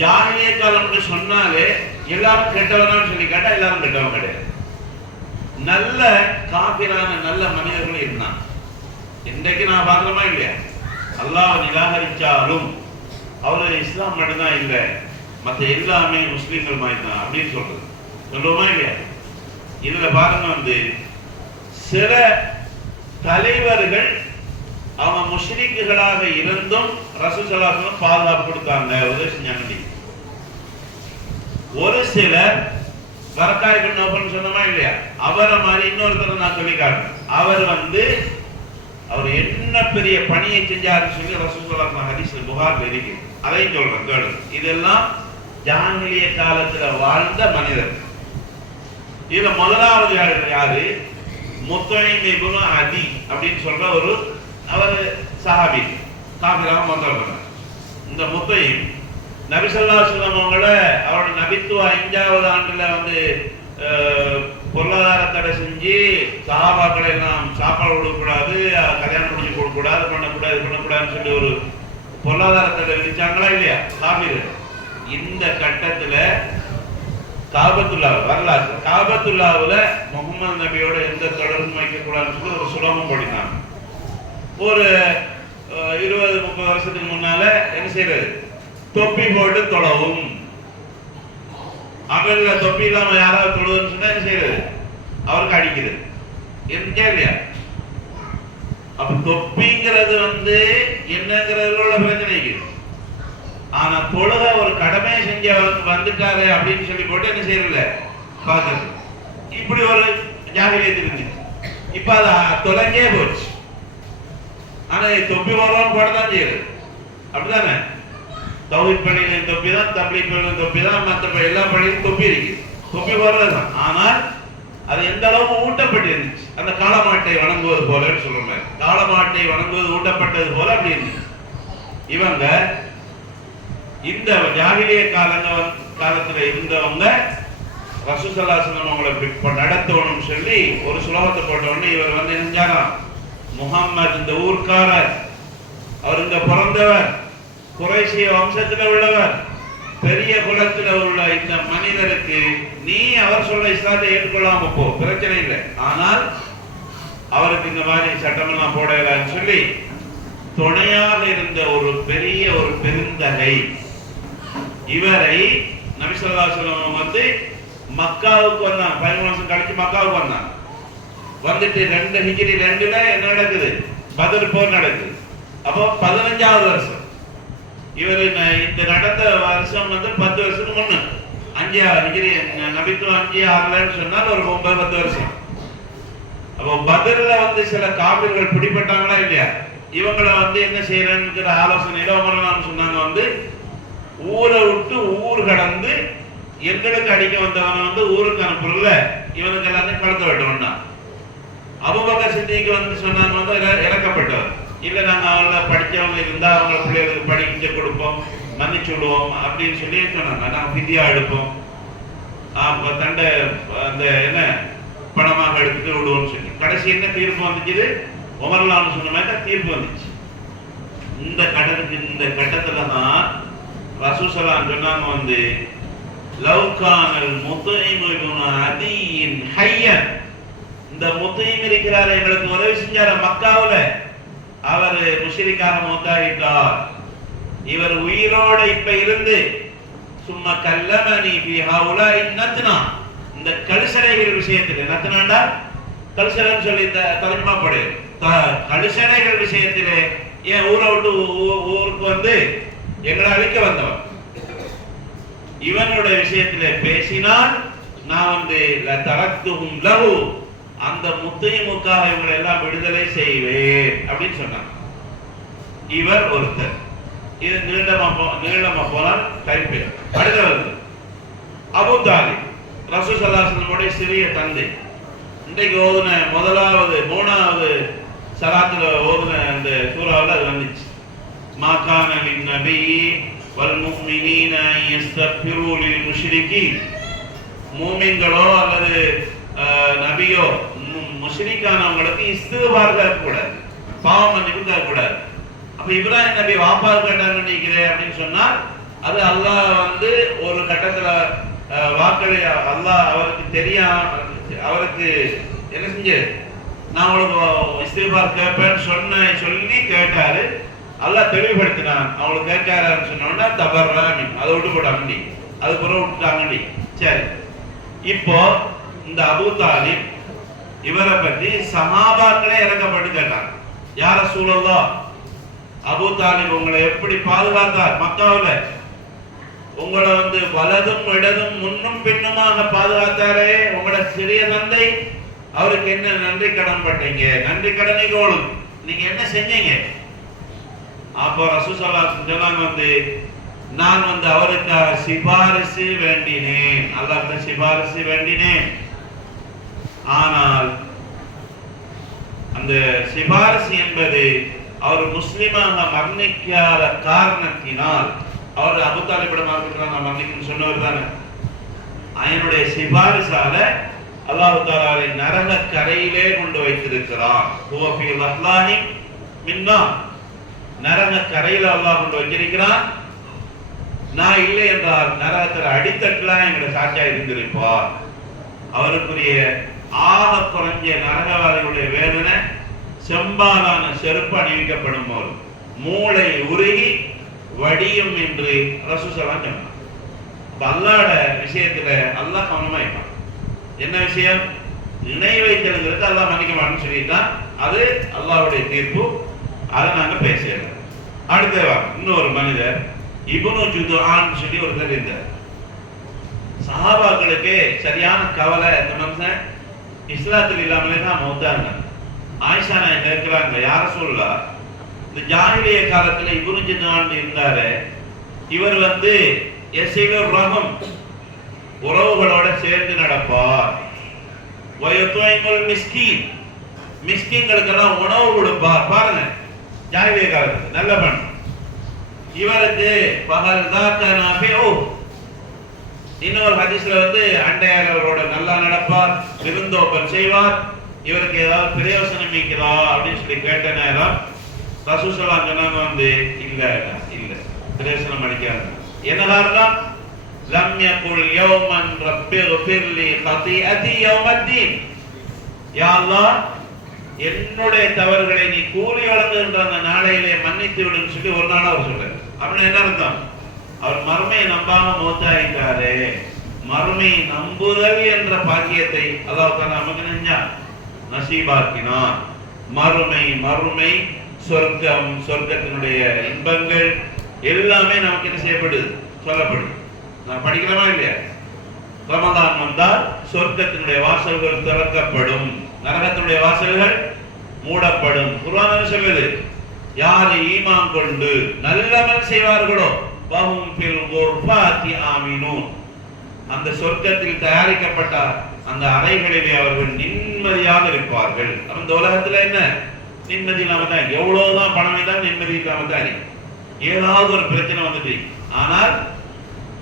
ஜாஹிலிய காலம்னு சொன்னாலே எல்லாரும் கெட்டவனான்னு சொல்லி கேட்டா எல்லாரும் கெட்டவன் கிடையாது. நல்ல காபிரான நல்ல மனிதர்கள் இருந்தான். இன்றைக்கு நான் பார்க்கலாமா இல்லையா? அல்லாஹ் நிராகரிச்சாலும் அவரு இஸ்லாம் மட்டும்தான் இல்லை, மற்ற எல்லாமே முஸ்லீம்கள் மாதிரி தான் அப்படின்னு சொல்லுவோமா இல்லையா? இதுல பாருங்க, சில தலைவர்கள் அவங்க முஸ்லிம்களாக இருந்தும் ரசூல் ஸல்லல்லாஹு அலைஹி வஸல்லம் பாதுகாப்பு கொடுத்தாங்க, உதவி செஞ்சாங்க. ஒரு சிலர் வரக்காய் பண்ண சொன்னமா இல்லையா, அவரை மாதிரி இன்னொருத்தர் நான் சொல்லி காட்டுறேன். அவர் என்ன பெரிய பணியை செஞ்சாருன்னு சொல்லி ரசூல் ஸல்லல்லாஹு அலைஹி வஸல்லம் ஹதீஸ் புகார்ல இருக்கு. அதையும் சொல்றேன். இதெல்லாம் ஜாஹிலிய காலத்துல வாழ்ந்த மனிதர். இதுல முதலாவது யாரு? முத்தைம் இப்னு அதி அப்படின்னு சொல்ற அவர் சஹாபி, காபிராக மொத்தம். இந்த முத்தைம் நபி ஸல்லல்லாஹு அலைஹி வஸல்லம் அவங்கள அவரோட நபித்துவ 5வது ஆண்டுல பொருளாதார தடை செஞ்சு சஹாபாக்களை எல்லாம் சாப்பாடு கொடுக்கக்கூடாது, கல்யாணம் முடிஞ்சு கொடுக்கக்கூடாது, பண்ணக்கூடாதுன்னு சொல்லி ஒரு பொருளாதார தடை விதிச்சாங்களா இல்லையா காபிர்? இந்த கட்டத்துல காபத்துல்லாவுல முகமது நபியோட எந்த தொடர்பும் வைக்கக்கூடாதுன்னு சொல்லி ஒரு சுலபம் போடினாங்க. ஒரு 20-30 வருஷத்துக்கு முன்னால என்ன செய்யறது? தொப்பி போட்டு தொழவும். அகல்ல தொப்பி இல்லாம யாராவது தொழுதுன்னு சொன்னா என்ன செய்யறது? அவருக்கு அடிக்குது. இல்லையா? அப்ப தொப்பிங்கிறது என்னங்கிறதுல உள்ள பிரச்சனைக்கு. ஆனா தொழுக ஒரு கடமை செஞ்ச வந்துட்டாரு அப்படின்னு சொல்லி போட்டு என்ன செய்யறதில்ல பாக்குறது. இப்படி ஒரு ஜாகிலியத் இருந்துச்சு. இப்ப அது தொலைஞ்சே போச்சு. ஆனா தொப்பி போடுறோம் போடதான் செய்யுது. அப்படித்தானே? தௌஹீத் பள்ளியில தொப்பி தான், தப்லீக் பள்ளியில தொப்பி தான், மற்ற எல்லா பள்ளியிலும் தொப்பி இருக்கு. தொப்பி போடுறதுதான். ஆனால் அது எந்த அளவுக்கு ஊட்டப்பட்டு இருந்துச்சு. அந்த காளமாட்டை வணங்குவது போல சொல்றாங்க. காளமாட்டை வணங்குவது ஊட்டப்பட்டது போல அப்படி இருந்துச்சு. இவங்க இந்த ஜாஹிலிய காலத்துல இருந்தவங்க ரசூல் ஸல்லல்லாஹு அலைஹி வஸல்லம் அவங்களை நடத்தணும்னு சொல்லி ஒரு சுலோகத்தை போட்ட உடனே இவர் என்ன முஹம்மது இந்த ஊர்க்காரர், அவர் இந்த பிறந்தவர், குறைஷிய வம்சத்துல உள்ளவர், பெரிய குலத்துல உள்ள இந்த மனிதருக்கு நீ அவர் சொல்ல இஸ்லாத்தை ஏற்றுக்கொள்ளாம போ, பிரச்சனை இல்லை. ஆனால் அவருக்கு இந்த மாதிரி சட்டமெல்லாம் போடலான்னு சொல்லி துணையாக இருந்த ஒரு பெருந்தகை இவரை நபி ஸல்லல்லாஹு அலைஹி வஸல்லம் மக்காவுக்கு வந்தாங்க. 11 வருஷம் கழிச்சு மக்காவுக்கு வந்தாங்க. வந்துட்டு 2 ஹிஜ்ரி 2ல என்ன நடக்குது? பத்ர் போர் நடக்குது. அப்போ 15வது வருஷம் இவர் இந்த நடந்த வருஷம் 10 வருஷத்துக்கு முன்ன 5 ஹிஜ்ரி நபித்துவம் 5 6லன்னு சொன்னால் ஒரு 9-10 வருஷம். அப்போ பத்ர்ல சில காபிர்கள் பிடிபட்டாங்களா இல்லையா? இவங்களை என்ன செய்யறேங்கிற ஆலோசனையில உமர் சொன்னாங்க, ஊரை விட்டு ஊர் கடந்து எங்களுக்கு அடிக்க வந்தவன ஊருக்கு அனுப்புறல, இவனுக்கு எல்லாத்தையும் கலந்து விட்டோம்னா. அபூபக்கர் சித்திக்கு சொன்னாங்க இறக்கப்பட்டவர் இல்ல, நாங்க அவங்கள படிச்சவங்க இருந்தா அவங்கள பிள்ளைகளுக்கு படிக்க கொடுப்போம், மன்னிச்சு விடுவோம் அப்படின்னு சொல்லி சொன்னாங்க. நாங்க விதியா எடுப்போம், தண்டை அந்த பணமாக எடுத்துட்டு விடுவோம்னு சொல்லி கடைசி என்ன தீர்ப்பு வந்துச்சு? உமர்லான்னு சொன்ன மாதிரி தீர்ப்பு வந்துச்சு. இந்த கட்டத்துல தான் ரசூல் ஸல்லல்லாஹு அலைஹி வஸல்லம் சொன்னாங்க, லவ்கானல் முத்தைம் இப்னு அதியின் ஹய்யன், இந்த முத்தைம் இருக்கிறார் எங்களுக்கு உதவி செஞ்சார மக்காவுல, அவர் முஷ்ரிக்காக மௌத்தாகிட்டார், இவர் உயிரோட இப்ப இருந்து சும்மா கல்லமனி ஃபீ ஹவுலாஇ நத்னா, இந்த கழுசடைகள் விஷயத்தில், நத்னாண்டா கழுசடைன்னு சொல்லி இந்த தர்ஜுமா படு, கழுசடைகள் விஷயத்திலே ஏன் ஊரை விட்டு ஊருக்கு எங்களை அழிக்க வந்தவன். இவனுடைய விஷயத்திலே பேசினால் நான் தரத்துகும் லஹு, அந்த முத்தையுமுக்காக இவங்களை எல்லாம் விடுதலை செய்வேன் அப்படின்னு சொன்னான். இவர் ஒருத்தர். இது நீளமா போனால் கைப்பே. அடுத்தது அபூ தாலிப், ரசூல் ஸல்லல்லாஹு அலைஹி வஸல்லம் சிறிய தந்தை. இன்றைக்கு ஓதுன முதலாவது 3வது சலாத்துல ஓதுன அந்த சூறாவில் அது வந்துச்சு. மா கான லின்னபி வல் முஃமினீன யஸ்தக்பிரு லில் முஷ்ரிகீன். மூமின்களோ அல்லது நபியோ முஷ்ரிக்கானவங்களுக்கு இஸ்திக்பார் கேட்கக்கூடாது, பாவம் மன்னிப்பு கேட்கக்கூடாது. அப்ப இப்ராஹிம் நபி வாப்பா கேட்டாங்கன்னு நினைக்கிறேன் அப்படின்னு சொன்னால் அது அல்லாஹ் ஒரு கட்டத்துல வாக்களி அல்லாஹ் அவருக்கு அவருக்கு என்ன செஞ்சு நான் உங்களுக்கு இஸ்திக்பார் கேட்பேன்னு சொல்லி கேட்டாரு. அல்லாஹ் தெளிவுபடுத்தினான். அவங்களுக்கு கேட்காருன்னு சொன்னோன்னா தபர்ராமி, அதை விட்டு போட்டாங்கண்டி, அது புற விட்டுட்டாங்கண்டி. சரி, இப்போ இந்த அபூ தாலிப் இவரை பற்றி சஹாபாக்களே இறக்கப்பட்டு கேட்டாங்க. யார ரசூலல்லாஹ், அபூ தாலிப் உங்களை எப்படி பாதுகாத்தார் மக்காவுல? உங்களை வலதும் இடதும் முன்னும் பின்னுமாக பாதுகாத்தாரே உங்களோட சிறிய தந்தை, அவருக்கு என்ன நன்றி கடன் பட்டீங்க? நன்றி கடனை கோலும் நீங்க என்ன செஞ்சீங்க? அப்போ ரசூல் ஸல்லல்லாஹு அலைஹி வஸல்லம் சொன்னாங்க, நான் அவருக்காக சிபாரிசு வேண்டினேன், அல்லாஹ்விடம் சிபாரிசு வேண்டினேன். ஆனால் அந்த சிபாரிசு என்பது அவர் முஸ்லிமாக மரணிக்காத காரணத்தினால், அவர் அபூ தாலிபிடம் மரணிக்கணும்னு சொன்னவர் தானே, அவனுடைய சிபாரிசால அல்லாஹ் தஆலா நரக கரையிலே கொண்டு வைத்திருக்கிறார். ஹுவ ஃபீ லஹ்லாஹி மின்னா, நரக கரையில அல்லாஹ் கொண்டு வச்சிருக்கிறான். நான் இல்லை என்றால் நரகத்தில் அடித்தட்டலாம் எங்களை சாட்சியா இருந்திருப்பார். அவருக்குரிய ஆக குறைஞ்ச நரகவாதிகளுடைய வேதனை செம்பாலான செருப்பு அணிவிக்கப்படும் போது மூளை உருகி வடியும் என்று ரசூல் ஸல்லல்லாஹு அலைஹி வஸல்லம் சொன்னார். அல்லாஹ்வோட விஷயத்துல அல்லாஹ் கவனமா இருப்பான். என்ன விஷயம்? இணை வைத்தல்ங்கிறது அல்லாஹ் மன்னிக்க மாட்டேன்னு சொல்லிட்டான். அது அல்லாஹ்வுடைய தீர்ப்பு. அதை நாங்க பேசல. அடுத்த இன்னொரு மனிதர் இப்னு ஜுதுஆன் சொல்லி ஒருத்தர் இருந்தார். சஹாபாக்களுக்கு சரியான கவலை, இந்த மனுஷன் இஸ்லாத்தில் இல்லாமலே தான் மௌத்தாங்க. ஆயிஷா நான் கேட்கிறாங்க, யார சொல்லலாம், இந்த ஜாஹிலிய காலத்துல இப்னு ஜுதுஆன் இருந்தாரு. இவர் யஸீலுர் ரஹம், உறவுகளோட சேர்ந்து நடப்பார். வயதுஇமுல் மிஸ்கீன், மிஸ்கீன்களுக்கெல்லாம் உணவு கொடுப்பார். பாருங்க, ஜாஹிலிய காலத்துல நல்ல பண். இவருக்கு பகல் தாக்கனாபியோ, இன்னொரு ஹதீஸ்ல அண்டையாளர்களோட நல்லா நடப்பார், விருந்தோப்பல் செய்வார். இவருக்கு ஏதாவது பிரயோசனம் இருக்கிறா அப்படின்னு சொல்லி கேட்ட நேரம் ரசூல் ஸல்லல்லாஹு அலைஹி வஸல்லம் சொன்னாங்க, இல்ல இல்ல பிரயோசனம் அளிக்காது. என்ன காரணம்? லம் யகுல் யௌமன் ரப்பிக்ஃபிர் லி கதீஅதி யௌமத்தீன், யா அல்லாஹ் என்னுடைய தவறுகளை நீ கூலி வழங்குகின்ற அந்த நாளையிலே மன்னித்து விடுன்னு சொல்லி ஒரு நாள் அவர் சொல்றாரு. அப்படின்னு என்ன அர்த்தம்? அவர் மறுமையை நம்பாம மௌத்தாயிட்டாரு. மறுமையை நம்புதல் என்ற பாக்கியத்தை அல்லாஹ் தஆலா நமக்கு நசீபாக்கினான். மறுமை சொர்க்கம், சொர்க்கத்தினுடைய இன்பங்கள் எல்லாமே நமக்கு என்ன செய்யப்படுது, சொல்லப்படுது. நான் படிக்கிறோமா இல்லையா? ரமதான் வந்தால் சொர்க்கத்தினுடைய வாசல்கள் திறக்கப்படும், நரகத்தினுடைய வாசல்கள் மூடப்படும். குர்ஆன் என்ன சொல்லுது? யார் ஈமான் கொண்டு நல்லமல் செய்வார்களோ வஹும் ஃபில் குர்ஃபாத்தி ஆமினூன், அந்த சொர்க்கத்தில் தயாரிக்கப்பட்ட அந்த அறைகளிலே அவர்கள் நிம்மதியாக இருப்பார்கள். அந்த உலகத்துல என்ன நிம்மதி இல்லாம தான், எவ்வளவுதான் பணம் தான் நிம்மதி இல்லாம தான், ஏதாவது ஒரு பிரச்சனை வந்துட்டு. ஆனால்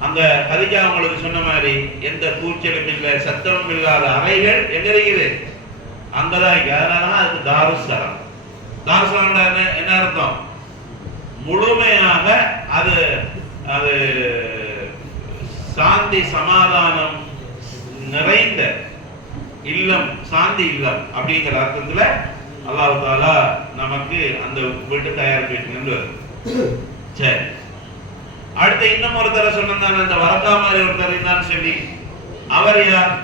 அந்த கதிஜா அவங்களுக்கு சொன்ன மாதிரி எந்த கூச்சலும் இல்லை, சத்தமும் இல்லாத அறைகள் எங்க இருக்குது? அங்கதான். அதனாலதான் அதுக்கு தாருஸ்ஸலாம். தாருஸ்ஸலாம் என்ன அர்த்தம்? முழுமையாக அது அது சாந்தி சமாதானம் நிறைந்த இல்லம், சாந்தி இல்லம் அப்படிங்கிற அர்த்தத்துல அல்லாஹ் தஆலா நமக்கு அந்த வீட்டு தயாரிப்பு. சரி, அடுத்து இன்னும் ஒருத்தர சொன்னாங்க, அந்த வரக்கா மாதிரி ஒருத்தர் இருந்தான்னு சொல்லி. அவர் யார்?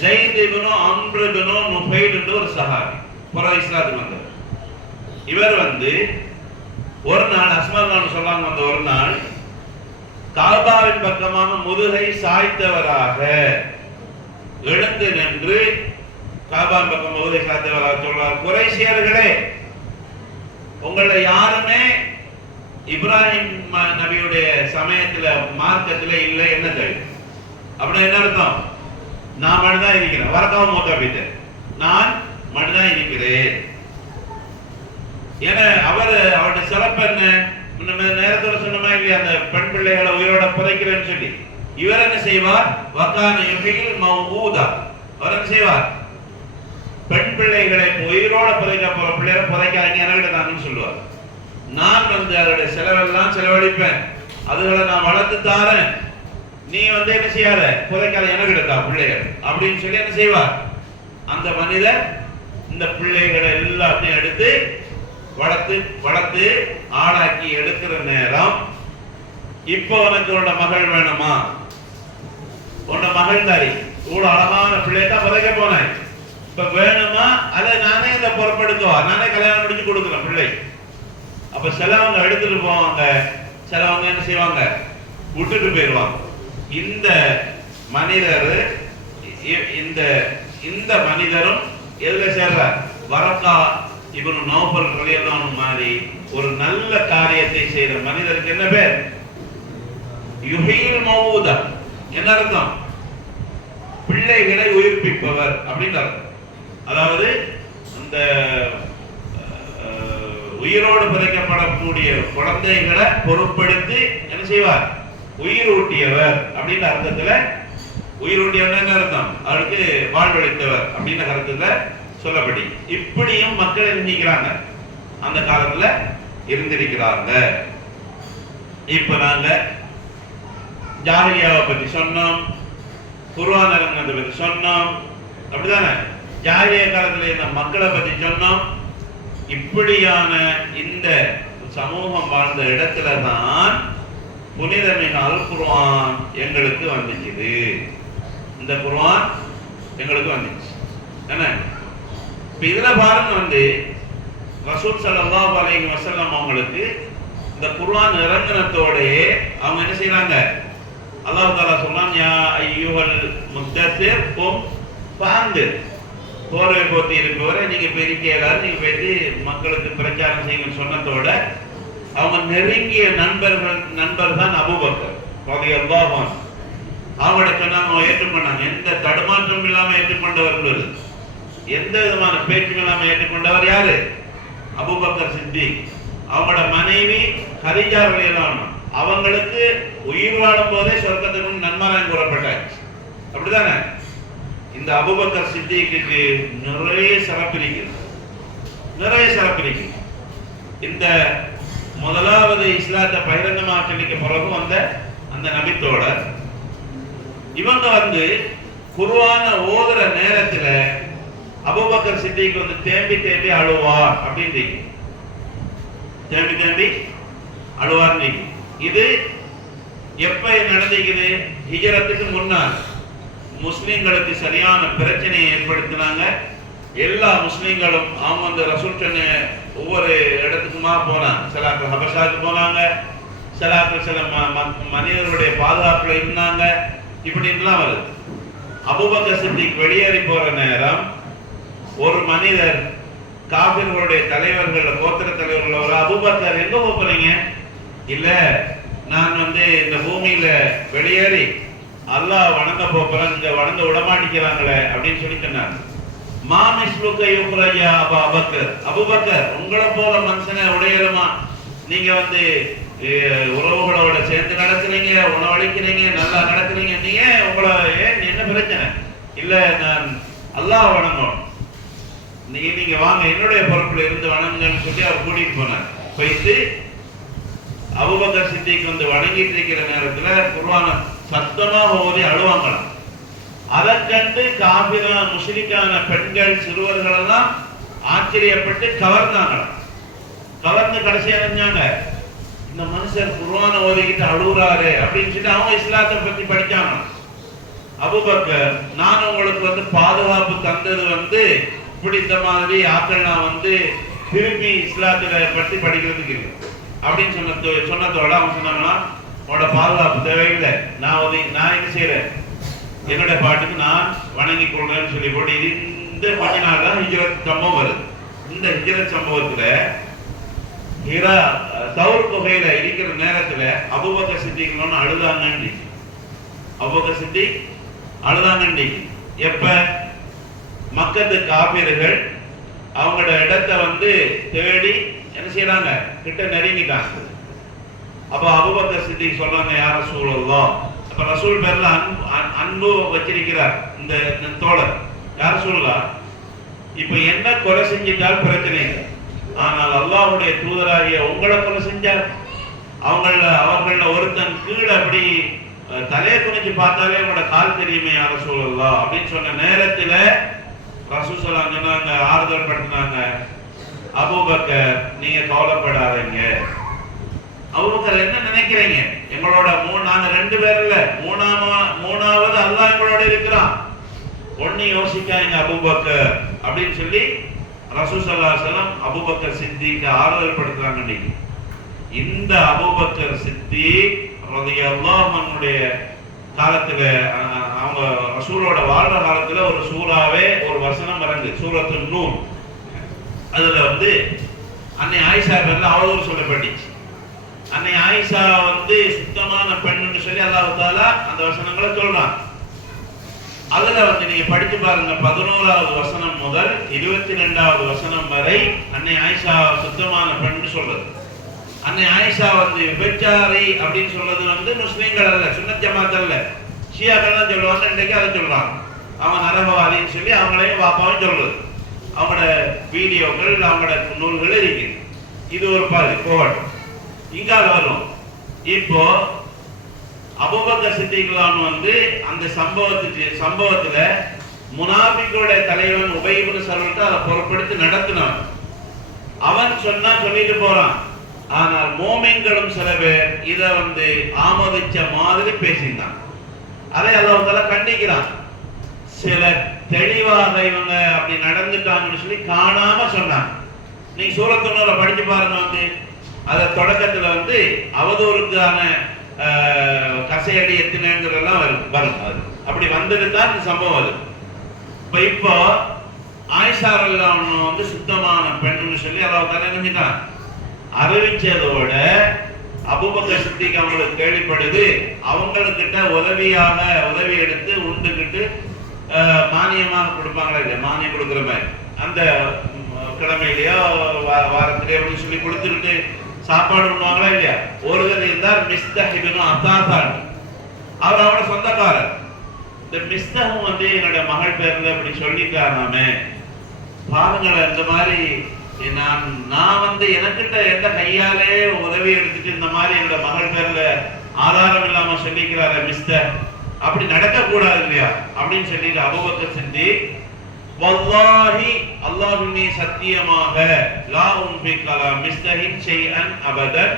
ஸைத் இப்னு அம்ர் இப்னு நுஃபைல் என்ற ஒரு சஹாபி, புற இஸ்லாத்துக்கு வந்தவர். இவர் ஒரு நாள் அஸ்மான் சொல்லாங்க, வந்த ஒரு நாள் காபாவின் பக்கமாக முதுகை சாய்த்தவராக எழுந்து நின்று காபாவின் பக்கம் முதுகை சாய்த்தவராக சொல்றார், குறைஷியர்களே, உங்களை யாருமே இப்ராஹிம் நபியுடைய சமயத்துல மார்க்கத்துல இல்லை, என்ன தெரியும் அப்படின்னா என்ன அர்த்தம்? நான் மட்டும்தான் இருக்கிறேன், வரக்காவும் மூத்த நான் மட்டும்தான் இருக்கிறேன். ஏன்னா அவருடைய சிறப்பு என்ன? நேரத்தோட சொன்னமா இல்லையா, அந்த பெண் பிள்ளைகளை உயிரோட புதைக்கிறேன்னு சொல்லி இவர் என்ன செய்வார்? வக்கான யுஹில் மௌஊதா, அவர் என்ன செய்வார்? பெண் பிள்ளைகளை உயிரோட புதைக்க போற பிள்ளைகளை புதைக்காதீங்க, என்கிட்ட தாங்கன்னு சொல்லுவார். நான் அதோடைய செலவெல்லாம் செலவழிப்பேன், அதுகளை நான் வளர்த்து தாரேன், நீ என்ன செய்யாத, புதைக்காத, எனக்கு எடுத்தா பிள்ளைகள் அப்படின்னு சொல்லி என்ன செய்வார்? அந்த மனிதர் இந்த பிள்ளைகளை எல்லாத்தையும் எடுத்து வளர்த்து ஆளாக்கி எடுக்கிற நேரம், இப்போ உனக்கு உன்ன மகள் வேணுமா? உன்ன மகள் தாரி இவ்வளவு அழகான பிள்ளைதான் புதைக்க போனேன், இப்ப வேணுமா? அதை நானே இதை பொறுப்பெடுக்கவா, நானே கல்யாணம் முடிச்சு கொடுக்குறேன் பிள்ளை. அப்ப சிலவங்க எடுத்துட்டு போவாங்க, சிலவங்க என்ன செய்வாங்க? விட்டுட்டு போயிடுவாங்க. இந்த மனிதர் இந்த மனிதரும் எதுல சேர்றார்? வரக்கா இப்னு நௌஃபல் ரலியல்லாஹு அன்ஹு மாதிரி ஒரு நல்ல காரியத்தை செய்த மனிதருக்கு என்ன பேர்? யுஹீல் மௌஊதா. என்ன அர்த்தம்? பிள்ளைகளை உயிர்ப்பிப்பவர் அப்படின்னு அர்த்தம். அதாவது அந்த உயிரோடு புதைக்கப்படக்கூடிய குழந்தைகளை பொறுப்படுத்தி என்ன செய்வார்? உயிர் ஊட்டியவர் அப்படின்னு அர்த்தத்துல, உயிர் ஊட்டியவர் என்ன அர்த்தம்? அவருக்கு வாழ்வளித்தவர் அப்படின்ற கருத்துல சொல்லப்படி இப்படியும் மக்கள் இருந்திருக்கிறாங்க, அந்த காலத்துல இருந்திருக்கிறாங்க. இப்ப நாங்க ஜாஹிலியாவை பத்தி சொன்னோம், குர்ஆன் இறங்குனதை பத்தி சொன்னோம், அப்படிதானே? ஜாஹிலியா காலத்துல இருந்த மக்களை பத்தி சொன்னோம். இப்படியான இந்த சமூகம் வாழ்ந்த இடத்துல தான் புனிதமிகு அல் குர்ஆன் எங்களுக்கு வந்துச்சு. இந்த குர்ஆன் எங்களுக்கு வந்துச்சு. என்ன இதுல பாருங்க, ரசூல் ஸல்லல்லாஹு அலைஹி வஸல்லம் அவங்களுக்கு இந்த குர்ஆன் இறங்குனதோடயே அவங்க என்ன செய்யறாங்க? அல்லாஹ் தஆலா சொன்னான், யா அய்யுஹல் முத்தஸிர் கும் ஃபஅன்திர், போர்வை போத்தி இருப்பவரை நீங்க பெருக்கி எல்லாரும் நீங்க போயிட்டு மக்களுக்கு பிரச்சாரம் செய்யுங்கன்னு சொன்னதோட அவங்க நெருங்கிய நண்பர் தான் அபூபக்கர் ரலியல்லாஹு அன்ஹு. அவங்கள சொன்னாங்க, ஏற்றுக்கொண்டாங்க. எந்த தடுமாற்றம் இல்லாம ஏற்றுக்கொண்டவர்கள், எந்த விதமான பேச்சும் இல்லாம ஏற்றுக்கொண்டவர் யாரு? அபூபக்கர் சித்திக். அவங்களோட மனைவி கதீஜா ரலியல்லாஹு அன்ஹா, அவங்களுக்கு உயிர் வாழும் போதே சொர்க்கத்துக்கு நன்மாராயம் கூறப்பட்டாச்சு, அப்படிதானே? இந்த அபூபக்கர் சித்திக்கு நிறைய சிறப்பு இருக்கு. இந்த முதலாவது இஸ்லாத்தை பகிரங்கமாக சொல்லிக்க பிறகு வந்த அந்த நபித்தோட இவங்க குர்ஆன ஓதுற நேரத்துல அபூபக்கர் சித்திக் தேம்பி அழுவார் அப்படின்னு தேம்பி அழுவார். இது எப்ப நடந்துக்குது? ஹிஜ்ரத்துக்கு முன்னால் முஸ்லிம்களுக்கு சரியான பிரச்சனையை ஏற்படுத்தினாங்க. எல்லா முஸ்லிம்களும் அவங்க ரசூல் சொன்ன ஒவ்வொரு இடத்துக்குமா போனாங்க. சிலாக்கள் ஹபஷாவுக்கு போனாங்க, சிலாக்கள் சில மனிதர்களுடைய பாதுகாப்புல இருந்தாங்க. இப்படின்லாம் வருது. அபூபக்கர் சித்திக் வெளியேறி போற நேரம் ஒரு மனிதர் காபிர்களுடைய தலைவர்கள், கோத்திர தலைவர்கள், ஒரு அபூபக்கர் எங்க போறீங்க? இல்ல, நான் இந்த பூமியில வெளியேறி அல்லாஹ் வணங்க போறேன், இங்க வணங்க விடமாட்டிக்கிறாங்களே அப்படின்னு சொல்லி சொன்னாங்க. அபூபக்கர், உங்களை போல மனுஷனை உடையலுமா? நீங்க உறவுகளோட சேர்ந்து நடக்கிறீங்க, உணவளிக்கிறீங்க, நல்லா நடக்கிறீங்க, நீங்க உங்களை என்ன பிரச்சனை? இல்ல, நான் அல்லாஹ் வணங்கணும், நீங்க வாங்க என்னுடைய பொறுப்புல இருந்து வணங்குங்கன்னு சொல்லி அவர் கூட்டிட்டு போனார். போயிட்டு அபூபக்கர் சித்திக் வணங்கிட்டு இருக்கிற நேரத்துல குர்ஆன சத்தமாக ஓதி அழுவாங்களாம். அதை கண்டு காபிரான முஷ்ரிக்கான பெண்கள், சிறுவர்கள் எல்லாம் ஆச்சரியப்பட்டு கவர்ந்தாங்களாம். கவர்ந்து கடைசி அடைஞ்சாங்க, இந்த மனுஷர் குர்ஆன ஓதிக்கிட்டு அழுகுறாரு அப்படின்னு சொல்லி அவங்க இஸ்லாத்தை பத்தி படிச்சாங்க. அபூபக்கர், நான் உங்களுக்கு பாதுகாப்பு தந்தது இப்படி இந்த மாதிரி ஆட்கள் நான் திருப்பி இஸ்லாத்தை பற்றி படிக்கிறதுக்கு இல்லை. அப்படின்னு சொன்னதோட அவங்க சொன்னாங்கன்னா, உன்னோட பாதுகாப்பு தேவையில்லை, நான் என்ன செய்யறேன், என்னுடைய பாட்டுக்கு நான் வணங்கி கொள்றேன்னு சொல்லி போட்டு இந்த கொஞ்ச நாள் தான் ஹிஜ்ரத் சம்பவம் வருது. இந்த ஹிஜ்ரத் சம்பவத்துல ஹிரா தௌர் குகையில இருக்கிற நேரத்துல அபூபக்கர் சித்திக் அழுதாங்கன்னு, அபூபக்கர் சித்திக் அழுதாங்கன்னு. எப்ப மக்கத்து காபிர்கள் அவங்களோட இடத்தை தேடி என்ன செய்யறாங்க, கிட்ட நெருங்கிட்டாங்க. அப்ப அபூபக்கர் சித்திக் சொல்றாங்க, யார் ரசூலுல்லாஹ். அப்ப ரசூல் பேர்ல அன்பு வச்சிருக்கிறார் இந்த தோழர், யார் சொல்லலாம். இப்ப என்ன கொலை செஞ்சிட்டால் பிரச்சனை இல்லை, ஆனால் அல்லாஹ்வுடைய தூதராகிய உங்களை கொலை செஞ்சார். அவங்கள ஒருத்தன் கீழே அப்படி தலையை குனிஞ்சு பார்த்தாலே உங்களோட கால் தெரியுமே யார சொல்லலாம் அப்படின்னு சொன்ன நேரத்துல ரசூல் சொன்னாங்க, ஆறுதல் படுத்தினாங்க, அபூபக்கர் நீங்க கவலைப்படாதீங்க. அபூபக்கர் என்ன நினைக்கிறீங்க, எங்களோட நாங்க 2 பேர் இல்ல, மூணாவது அல்லாஹ் எங்களோட இருக்கிறான், ஒண்ணு யோசிக்காங்க அபூபக்கர் அப்படின்னு சொல்லி ரசூல் ஸல்லல்லாஹு அலைஹி வஸல்லம் அபூபக்கர் சித்திக்கு ஆறுதல் படுத்துறாங்க. இந்த அபூபக்கர் சித்திக் ரலியல்லாஹு அன்ஹுடைய காலத்துல, அவங்க ரசூலோட வாழ்ற காலத்துல ஒரு சூறாவே ஒரு வசனம் இறங்கு, சூரத்துன் நூர். அதுல அன்னை ஆயிஷா பேர்ல அவதூறு சொல்லப்பட்டுச்சு. அன்னை ஆயிஷா சுத்தமான பெண்ணுன்னு சொல்லி அல்லாஹ் தஆலா அந்த வசனங்களை சொல்றான். அதுல நீங்க படிச்சு பாருங்க, 11வது வசனம் முதல் 22வது வசனம் வரை அன்னை ஆயிஷா சுத்தமான பெண்ணுன்னு சொல்றது. அன்னை ஆயிஷா விபச்சாரி அப்படின்னு சொல்றது முஸ்லீம்கள் அல்ல, சுன்னத் ஜமாத் அல்ல, ஷியாக்கள் தான் சொல்லுவாங்க. இன்றைக்கு அதை சொல்றாங்க, அவன் நரகவாதின்னு சொல்லி அவங்களையும் பாப்பாவும் சொல்றது. அவங்களோட வீடியோக்கள் அவங்களோட நூல்கள் இருக்கு. இது ஒரு பாதி போகட்டும், இங்கால வரும். இப்போ அபூபக்கர் சித்திக் அந்த சம்பவத்துல முனாஃபிக்குடைய தலைவன் உபை இப்னு சலூல் அதை பொறுப்பெடுத்து நடத்தினான். அவன் சொல்லிட்டு போறான். ஆனால் மோமின்களும் சில பேர் இத ஆமோதிச்ச மாதிரி பேசினான். அதை அல்லாஹ் தஆலா கண்டிக்கிறான். சில தெளிவாக இவங்க அப்படி நடந்துட்டாங்கன்னு சொல்லி காணாம சொன்னாங்க. நீங்க சூரத்துன் நூரை படிச்சு பாருங்க. அத தொடக்கத்துல அவதூறுக்கான கசையடி எத்தினங்கிறதெல்லாம் வரும். அது அப்படி வந்தது தான் இந்த சம்பவம். அது இப்போ ஆயிஷா ரலியல்லாஹு சுத்தமான பெண்ணுன்னு சொல்லி அல்லாஹ் தஆலா நினைச்சான். அறிவிச்சதோட அபூபக்கர் சித்திக் அவங்களுக்கு கேள்விப்படுது. அவங்களுக்கிட்ட உதவி எடுத்து உண்டுகிட்டு மானியமாக கொடுப்பாங்களா இல்லையா, மானியம் கொடுக்குற மாதிரி அந்த கிழமையிலயோ வாரத்திலேயோ அப்படின்னு சொல்லி கொடுத்துக்கிட்டு சாப்பாடு பண்ணுவாங்களா இல்லையா. ஒருவர் இருந்தார் மிஸ்தஹ் இப்னு அஸாஸான், அவர் அவரோட சொந்தக்காரர். இந்த மிஸ்தஹும் என்னோட மகள் பேர்ல அப்படி சொல்லிட்டாராமே, பாருங்களேன் இந்த மாதிரி நான் எனக்கிட்ட எந்த கையாலே உதவி எடுத்துட்டு இந்த மாதிரி என்னோட மகள் பேர்ல ஆதாரம் இல்லாம சொல்லிக்கிறாரு மிஸ்டர், அப்படி நடக்க கூடாது இல்லையா அப்படின்னு சொல்லிட்டு அபூபக்கர் சித்திக் வல்லாஹி அல்லாஹ்வின் சத்தியமாக லா உன்பிக் அலா மிஸ்தஹின் ஷைஅன் அபதன்,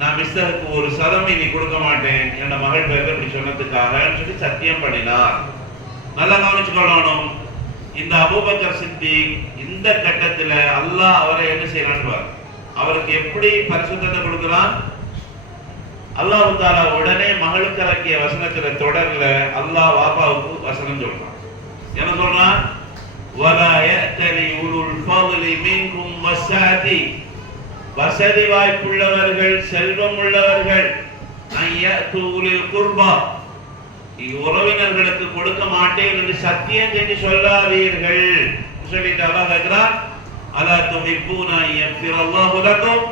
நான் மிஸ்தஹுக்கு ஒரு சதம் இனி கொடுக்க மாட்டேன் என்னோட மகள் பேர்ல இப்படி சொன்னதுக்காக சொல்லி சத்தியம் பண்ணினார். நல்லா கவனிச்சுக்கொள்ளணும். இந்த அபூபக்கர் சித்திக் இந்த கட்டத்துல அல்லாஹ் அவரை என்ன செய்யறான்னு, அவருக்கு எப்படி பரிசுத்தத்தை கொடுக்கிறான். அல்லாஹ் தஆலா உடனே மகளுக்கு இறக்கிய வசனத்துல தொடர்ல அல்லாஹ் வாப்பாவுக்கு வசனம் சொல்றான். என்ன சொல்றான், வலா யஅதலி உலுல் ஃபضل மின்கும் வஸஅதி, வசதி வாய்ப்புள்ளவர்கள் செல்வம் உள்ளவர்கள் ஐயது உலில் குர்பா, உறவினர்களுக்கு கொடுக்க மாட்டேன் என்று சத்தியம் செஞ்சு சொல்லாதீர்கள் சொல்லிட்டு அல்லாஹ் கேக்குறான். அலா துஹிப்பூனா யஃபிரல்லாஹு லக்கும்,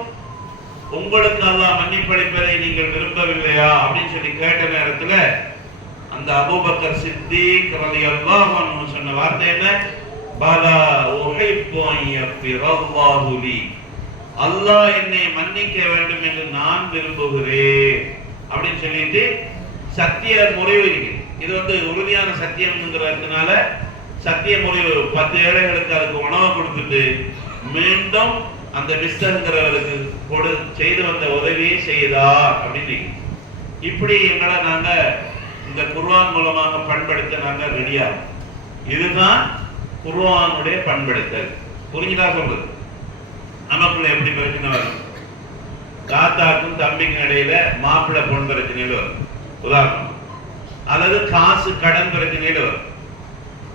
உங்களுக்கு அல்லாஹ் மன்னிப்பளிப்பதை நீங்கள் விரும்பவில்லையா அப்படின்னு சொல்லி கேட்ட நேரத்துல அந்த அபூபக்கர் சித்திக் ரலியல்லாஹு அன்ஹு சொன்ன வார்த்தை என்ன, பலா உஹிப்பு அன் யஃபிரல்லாஹு லி, அல்லாஹ் என்னை மன்னிக்க வேண்டும் என்று நான் விரும்புகிறேன் அப்படின்னு சொல்லிட்டு சத்திய முறிவு இருக்கு. இது உறுதியான சத்தியம்ங்கிறதுனால சத்திய முறிவு 10 ஏழைகளுக்கு அதுக்கு உணவு கொடுத்துட்டு மீண்டும் அந்த மிஸ்டர்ங்கிறவருக்கு செய்து வந்த உதவியை செய்தார் அப்படின்னு. இப்படி எங்களை நாங்க இந்த குர்ஆன் மூலமாக பண்படுத்த நாங்க ரெடியா. இதுதான் குர்ஆனுடைய பண்படுத்தல். புரிஞ்சுதா சொல்றது? நமக்குள்ள எப்படி பிரச்சனை வரும், தாத்தாக்கும் தம்பிக்கும் இடையில மாப்பிள்ளை பொன் பிரச்சனையில வரும் உதாரணம், அல்லது காசு கடன் பிரச்சனையில வரும்,